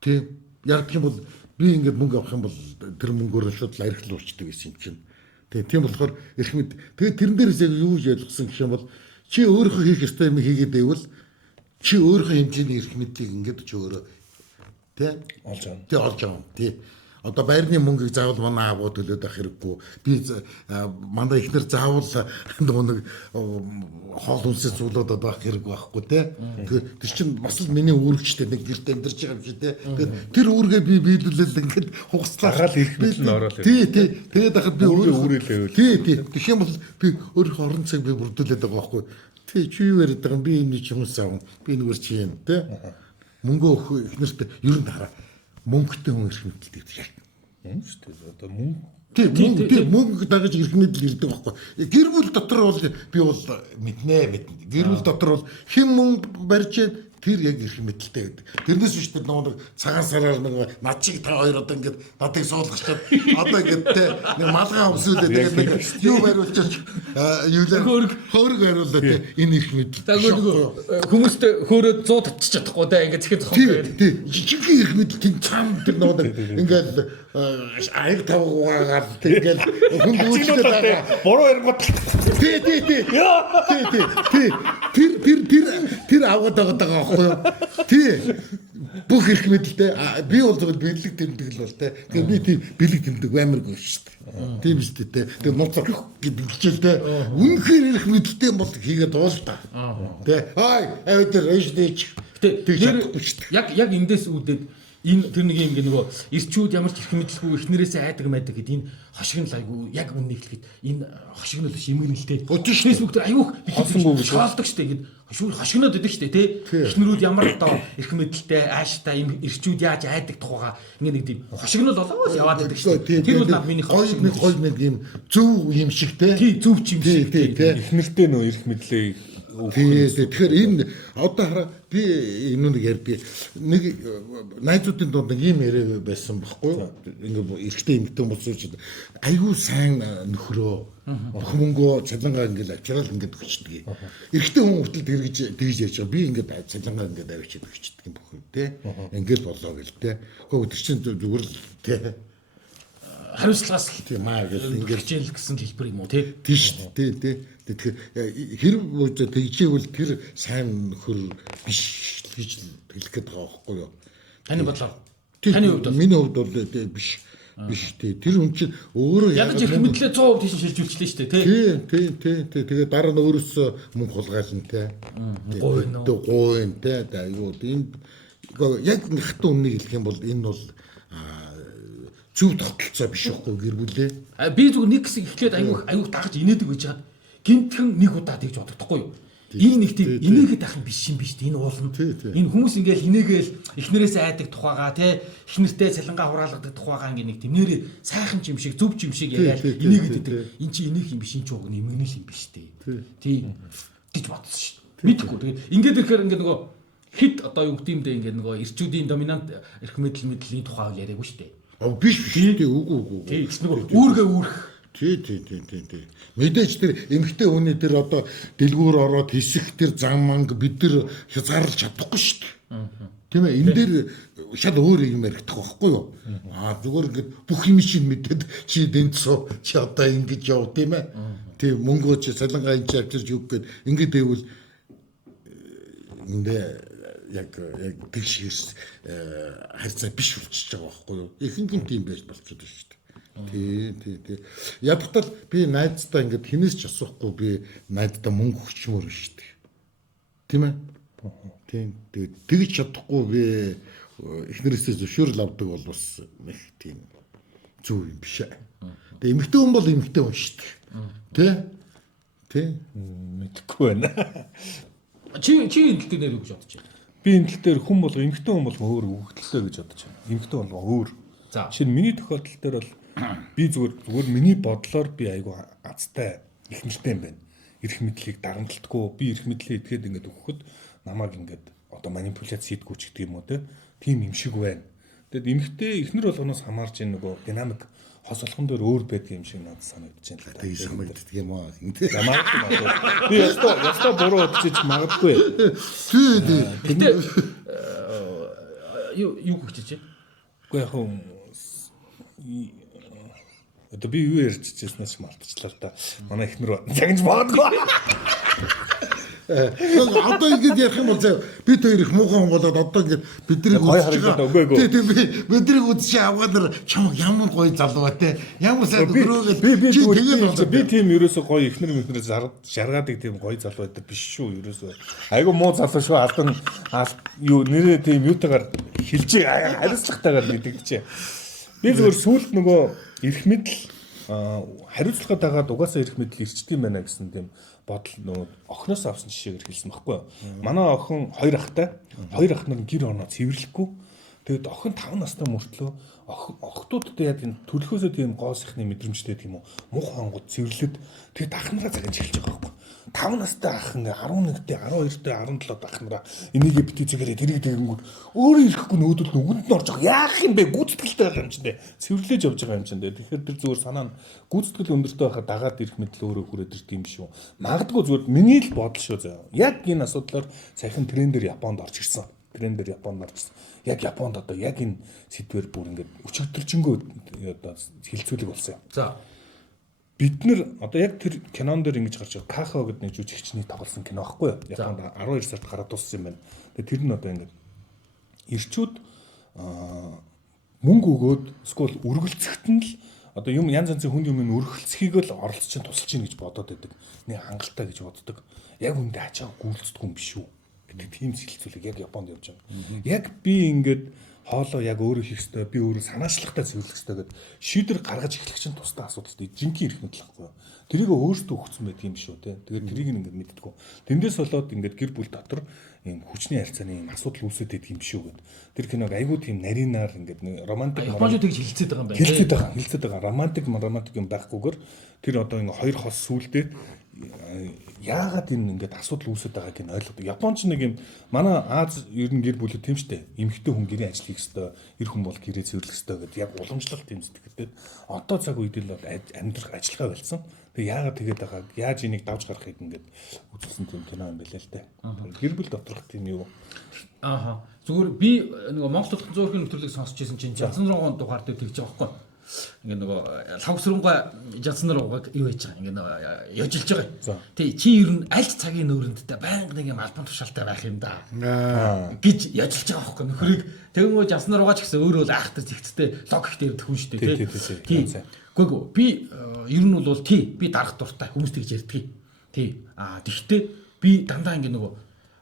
Тийм. Яг гэх юм бол би ингээд мөнгө авах юм бол тэр мөнгөөр шууд л архилуулчдаг гэсэн юм чинь. Тэгээ тийм болохоор эрх мэд тэгээ тэрэн дээрээс яг юу ялгсан гэх юм бол чи өөрөө хийх ёстой юм хийгээд байвал чи өөрөө хэмжээний эрх мэдлийг ингээд чи өөрөө тий олж авна. Тий олж авна. Тий. Одоо байрны мөнгийг заавал манай аавуу төлөөд авах хэрэггүй. Би манай ихнэр заавал нэг хоол хүнсээ зуулаад авах хэрэг байхгүй тий. Тэр чинь бас л миний үүрэгчтэй нэг гэрт амьдарч байгаа юм шиг тий. Тэр үүргээ би биелүүлэл ингээд хугацлаа Агаал ирэх мэт нь ороод. Тий. Тэгээд дахад би өөрөөлөө. Тий. Тэгэх юм бол би өөрөө орон цаг би бүрдүүлээд байгаа байхгүй. Тий чи юу яриад байгаа юм би энэ чи хүмүүс аав. Би нүгэр чи юм тий. Мөнгө өгөх ихнэрт ер нь хараа. Мөнгөтэй хүн эрх мэдэл гэдэг яг. Юм шүү дээ. Одоо мөнгө. Тий мөнгө дагаж эрх мэдэл ирдэг байхгүй. Гэр бүл дотор бол би бол мэднэ. Гэр бүл дотор бол хэн мөнгө барьж тэр яг эрх мэдэлтэй гэдэг. Тэрнээс биш тэр нэг цагаан сараар нэг над чиг та хоёр одоо ингээд надыг суулгачаад одоо ингээд нэг малгай өмсүүлээд тэгээд нэг юу бариулчих юулаа хөрөг бариулаад энэ эрх мэдэл. Хүмүүст хөөрөөд 100 татчих чадахгүй да ингээд зэхэд зохион байгаад. Тий. Жинхэнэ эрх мэдэл тийм цаам тэр нэг ингээд аяг тавгаагаар тэгээд хүн дүүчтэй байгаа. Буруу ярингууд. Тий. Тэр аваад байгаа байхгүй юу? Тий. Бүх эрх мэдэлтэй би бол зөвхөн бэлэг тэмдэг л бол те. Тэгээ би тийм бэлэг тэмдэг амаргүй шүү дээ. Тийм шүү дээ. Тэгээ ноцор гэдэг хичээл те. Үнэхээр эрх мэдэлтэй бол хийгээд дуул та. Тэ. Хай авдар ээждэж. Яг эндээс үүдээд энэ тэр нэг юм нөгөө ирчүүд ямар ч эрх мэдэлгүй эхнэрээсээ айдаг байдаг гэд энэ хошигнол айгу яг үннийг хэлэхэд энэ хошигнол шимэгнэлтэй. Facebook дээр айгу шаалдаг штэ гэд хошигноод идэг штэ тий. Эхнэрүүд ямар одоо эрх мэдэлтэй ааштай юм ирчүүд яаж айдаг тухайга ингэ нэг тийм хошигнол болоод яваад идэг штэ. Тэр бол над миний гой нэг юм зөв юм шиг те. Тий зөв юм шиг тий. Эхнэртэй нөө эрх мэдлээ. Тэгэхээр энэ одоо хараа би энэ нэг ярь би нэг найзуудын донд нэг юм яриа байсан байхгүй ингээ эрэгтэй эмэгтэй хүмүүсүүд айгүй сайн нөхрөө мөнгөө цалингаа ингээл авчирал ингээд өгчдөг. Эрэгтэй хүн хүртэл тэгж ярьж байгаа. Би ингээд цалингаа ингээд авчирал өгчдөг юм бохоо те. Ингээл болоо гэл те. Гэхдээ тэр чинь зүгээр л те. Хариуцлагаас тийм аа гэл ингээд хичээл гэсэн хэлбэр юм уу те. Тийш тий. Тэгэхээр хэрэг тэгжээвэл тэр сайн нөхөр биш гэж хэлэх гээд байгаа байхгүй юу? Таны бодлоор. Таны хувьд бол миний хувьд бол биш тий. Тэр хүн чинь өөрөө ядаж эрх мэдлээ 100% тийш шилжүүлчихлээ шүү дээ тий. Тэгээ дараа нь өөрөөсөө мөнгө хулгайлна тий. Гойн тий. Айгуу энэ яг хатуу үннийг хэлэх юм бол энэ бол зөв тогтолцоо биш байхгүй гэр бүлээ. Би зүгээр нэг хэсэг эхлээд аюух дагаж инээдэг гэж хаад гинтхэн нэг удаа тэгж бодохдохгүй юу? Энэ нэг тийм инээгээд ах юм биш юм биш энэ уулна. Энэ хүмүүс ингээл инээгээл эхнэрээс айдаг тухайгаа тий эхнэртэй цалингаа хураалгадаг тухайгаа ингээ нэг тийм нэрээ сайхан юм шиг зөв юм шиг яриад инээгээд идэг. Эн чи инээх юм биш энэ ч уг нэмэгнэл юм биш тий гэж бодсон шүү дээ. Мэдгүй тэгээд ингээд ирэхээр ингээ нөгөө хит одоо юу гэмдээ ингээ нөгөө ирчүүдийн доминант эрх мэдлийн тухай яриаггүй шүү дээ. Биш тий үгүй. Тий нөгөө үүргээ үүрэх. Тий. Мэдээж тэр эмэгтэй хүний тэр одоо дэлгүүр ороод хэсэх тэр зам манг бид нар хязгаарлаж чадахгүй шүү дээ. Тийм ээ энэ дээр шал өөр юм яригдах байхгүй юу? Зүгээр ингээд бүх юм чинь мэдээд чи дэнцөө чи одоо ингэж яв тийм ээ. Тийм мөнгөө чи цалингаа энэ авчирч юу гээд ингээд байвал энэ яг тэгш хайрцаа биш болчихж байгаа байхгүй юу? Ихэнх тийм байж болчиход байна шүү дээ. Тий. Ядтал би найздаа ингээд хинээс ч асуухгүй би найздаа мөнгө өгчмөр шүү дээ. Тийм ээ? Тийм. Тэгж чадахгүй би эхнэрээсээ зөвшөөрөл авдаг бол бас нэг тийм зөв юм биш ээ. Тэгээ эмэгтэй хүн бол эмэгтэй хүн шүү дээ. Тий. Мэдхгүй байна. Чи энэ тал дээр юу гэж бодож байна? Би энэ тал дээр хүн болго эмэгтэй хүн болго өөр өгөгдлөө гэж бодож байна. Эмэгтэй болго өөр. За. Жишээ нь миний тохиолдол дээр бол би зүгээр миний бодлоор би айгүй азтай их нэртэй юм байна. Эрх мэдлийг дарамтлахгүй би эрх мэдлээ итгээд ингээд өгөхөд намайг ингээд одоо манипуляц хийдгүү ч гэдэг юм уу тийм юм шиг байна. Тэгэд эмэгтэй эхнэр болгоноос хамаарч энэ нөгөө динамик хос болгон дээр өөр байдаг юм шиг надад санагдаж байна. Тэгээ санагддаг юм аа. Ямаарч би ястаа буруу бодчих магадгүй. Гэтэ юу гэж чинь? Уу яг одоо би юу ярьж чижснээс мартчихлаа л да. Манай эхнэр загинж магадгүй. Одоо ингэж ярих юм бол бид хоёр их муухан болоод одоо ингэж бидний гоё харагдаад үгүй. Тийм бидний үдшээ авгаанаар чамаг ямар гоё залуу те. Ямар сайн өрөөгөл би тийм ерөөсөө гоё эхнэр шаргаадаг тийм гоё залуу байдаг биш шүү ерөөсөө. Айгу муу залуу шүү алдан юу нэрээ тийм юутагаар хилжээ хариуцлагатайгаар мэдэгдэжээ. Би зөвхөн сүүлд нөгөө эрх мэдэл хариуцлагаа дагаад угаасаа эрх мэдэл ирчдэм байна гэсэн тийм бодол нөгөө охноос авсан жишээгээр хэлсэн байхгүй юу. Манай охин хоёр ахтай. Хоёр ах нар гэр оноо цэвэрлэхгүй. Тэгэд охин 5 настай мөртлөө охтуудтай яг энэ төлөхөөсөө тийм гоосхны мэдрэмжтэй тийм үү. Мух хонгод цэвэрлээд тэгэд ах нараа загнаж эхэлж байгаа байхгүй. 5 настай ах ингээ 11-тэй 12-тэй 17-д ах нараа энийгээ битгий зэгээрээ тэрийг тэгэнгүүт өөрөө ирэхгүй нөөдөл нүгэнд нь орж байгаа. Яах юм бэ? Гүйцэтгэлтэй байгаа юм чинь дээ. Цэвэрлэж явж байгаа юм чинь дээ. Тэгэхээр тэр зүгээр санаа нь гүйцэтгэл өндөртэй байхад дагаад ирэх мэтэл өөрөө хүрээд ирдэг юм шүү. Магадгүй зүгээр миний л бодол шүү заяа. Яг энэ асуудлаар саяхан трендер Японд орж ирсэн. Яг Японд одоо яг энэ сэдвэр бүр ингээд өчигдөржингөө одоо хилцүүлэг болсон юм. За бид нар одоо яг тэр кинон дээр ингэж гарч байгаа Кахо гэдэг нэг жүжигчний тоглосон кино байхгүй юу? Японд 12 сард гараад дууссан юм байна. Тэгээ тэр нь одоо ингээд ирчүүд мөнгө өгөөд эсвэл үргэлцэхэд нь л одоо юм янз янзын хүнд юм өргөлцөхийг л оролцож тусалж ийн гэж бодоод байдаг. Нэг хангалттай гэж боддог. Яг үндэ ачаа гүйлцдэг юм биш үү? Гэдэг тийм сэлцүүлэг яг Японд явж байгаа. Яг би ингээд хоолоо яг өөрөө хийх ёстой, би өөрөө санаачлагтай зөвлөх ёстой гэдэг шийдвэр гаргаж эхлэх чинь тусдаа асуудалтай жинхэнэ эрх мэдэл байхгүй юу. Тэрийг өөртөө өгсөн байт юм шүү те. Тэгээд тэрийг ингээд мэддэггүй. Тэндээс болоод ингээд гэр бүл дотор ийм хүчний харьцааны ийм асуудал үүсээд байдаг юм шүү гэд. Тэр киног айгүй тийм нарийнаар ингээд нэг романтик Японууд тэгж хилцээд байгаа юм байна. Хилцээд байгаа. Романтик юм байхгүйгээр тэр одоо ингээд хоёр хос сүулдээ яагаад энэ ингээд асуудал үүсэж байгааг нь ойлгодог. Японч нэг юм манай Аз ер нь гэр бүлүүд тийм штэ. Эмэгтэй хүн гэрээ ажил хийх ёстой, эр хүн бол гэрээ цэвэрлэх ёстой гэдэг яг уламжлалт юм сэтгэлтэй. Одоо цаг үед л амьдрах ажиллагаа болсон. Тэгээ яагаад тэгээд байгааг яаж энийг давж гарахыг ингээд үзүүлсэн тийм кино юм байлаа л дээ. Гэр бүл доторх тийм юу. Ааха. Зүгээр би нөгөө Монгол Толгойн зөөрхийн нэвтрүүлгийг сонсч байсан чинь 66 дугаар дээр тэгж байгаа байхгүй. Ингээ нөгөө лавсрунгаа жадсан руугаа юу хийж байгаа ингээ яжилж байгаа. Тий чи ер нь аль цагийн нөөрөндтэй байнга нэг юм албан тушаалтай байх юм да гэж яжилж байгаа байхгүй нөхрийг тэгмөө жадсан руугаа ч гэсэн өөрөө л айхтар зэгцтэй логик дээр төхөн штэ тий. Гэхдээ би ер нь бол тий би дарах дуртай хүмүүс тэгж ярьдаг. Тий тэгтээ би дандаа ингээ нөгөө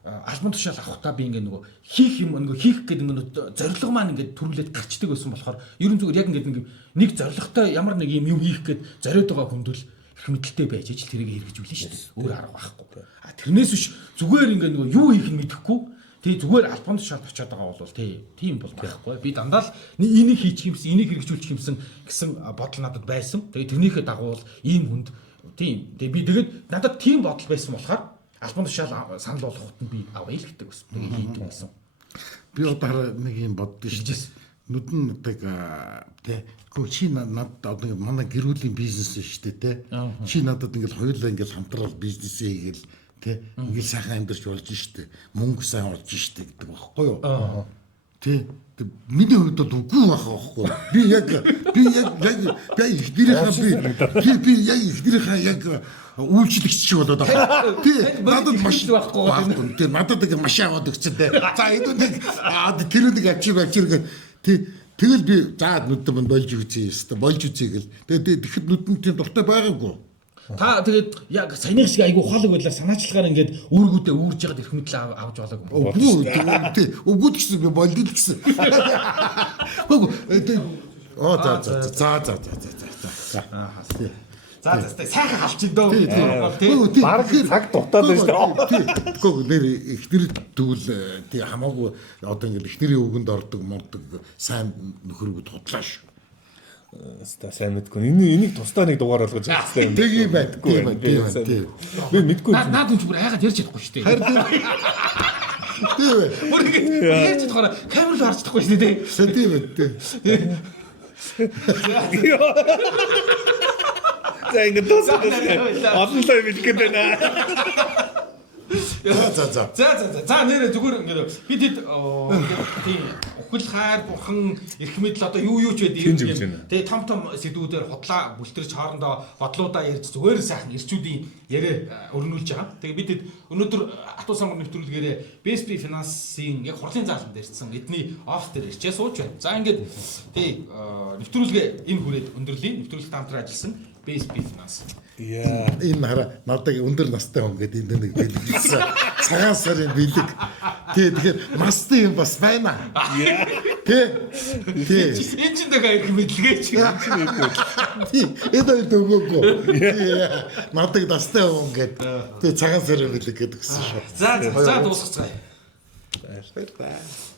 албан тушаал авахтаа би ингээ нөгөө хийх юм нөгөө хийх гэдэг нөгөө зорилго маань ингээ төрүүлээд гарчдаг байсан болохоор ерөн зүгээр яг ингээ нэг зорилготой ямар нэг юм хийх гээд зориод байгаа хүндэл их мэдлэлтэй байж ижил тэрийг хэрэгжүүлнэ шүү дээ. Өөр арга байхгүй. Тэрнээс биш зүгээр ингээ нөгөө юу хийх нь мэдэхгүй тий зүгээр албан тушаалд очиод байгаа бол тийм бол байхгүй. Би дандаа л энийг хийчих юмсан, энийг хэрэгжүүлчих юмсан гэсэн бодол надад байсан. Тэгээ тэрнийхээ дагуу бол ийм хүнд тийм. Тэгээ би тэгээд надад тийм бодол байсан болохоор албан тушаал санал болгоход нь би авъя л гэдэг байсан. Тэгээ хийдэг байсан. Би одоо нэг юм боддоо шүү. Нүдэн нэг тэ чи надад одоо манай гэр бүлийн бизнес шүү дээ тэ. Чи надад ингээл хоёулаа ингээл хамтрал бизнесээ хийгээл тэ ингээл сайхан амьдарч болж шүү дээ. Мөнгө сайн олж шүү дээ гэдэг багхгүй юу? Тэ миний хувьд бол үгүй байхгүй. Би яг би яг үйлчлэгч шиг болоод байгаа. Тий, надад маш байхгүй. Тий, надад нэг маш аваад өгсөн дээ. За энэ нэг тэр нэг авчир. Тий, тэгэл би за нүдэн болж үзье ёстой. Болж үзье гэл. Тэгээд тэгэхэд нүдэн дуртай байгаагүй. Та тэгээд яг саяны шиг айгу ухаалаг байлаа санаачлагаар ингээд үүргүүдээ үүрж ягаад ирэх мэтлээ авч болоогүй. Тий, өгөөд гэсэн би болдол гэсэн. За сайхан халчих дөө. Баг цаг дутаад байна шүү дээ. Тэгэхгүй нэр ихнэр тэгвэл тий хамаагүй одоо ингээд ихнэрийн өгөнд ордог мордог сайн нөхөргүүд худлаа шүү. Сайн мэдгүй. Энийг тусдаа нэг дугаар болгож хэлсэн юм. Тэг юм байдгүй. Би мэдгүй. Наад үн зүгээр айгаад ярьж чадахгүй шүү дээ. Тийм ээ. Бүр ингэ ярьж чадахаар камер руу харж чадахгүй шүү дээ. Тийм ээ. За ингэ дуусах. Олон лай билгээд байна. За нэрээ зүгээр ингээд бид хэд тийм өхөл хайр бурхан эрх мэдэл одоо юу ч байдیں۔ Тэгээ том сэдвүүдээр хотлаа бүлтэрч хоорондоо бодлуудаа ярьж зүгээр сайхан ирчүүдийн яриа өрнүүлж байгаа. Тэгээ бид хэд өнөөдөр Хатуу самбар нэвтрүүлгээрээ BSP Finance-ийн яг хурлын зааланд ирсэн эдний офс дээр ирчээ сууж байна. За ингээд тий нэвтрүүлгээ энэ хүрээд өндөрлөе. Нэвтрүүлэгт хамтран ажилласан BSP Finance. Яа. Энэ хараа надад өндөр настай хүн гэдэг энэ нэг бэлгэлсэн. Цагаан сарын бэлэг. Тэгэхээр настай юм бас байна. Тэ. Энэ ч нэг их мэдлэгээ чи. Энэ хоёр дөгөөгүй. Надад настай хүн гэдэг. Тэ цагаан сарын бэлэг гэдэг гэсэн шүү. За дуусгацгаая. Баярлалаа.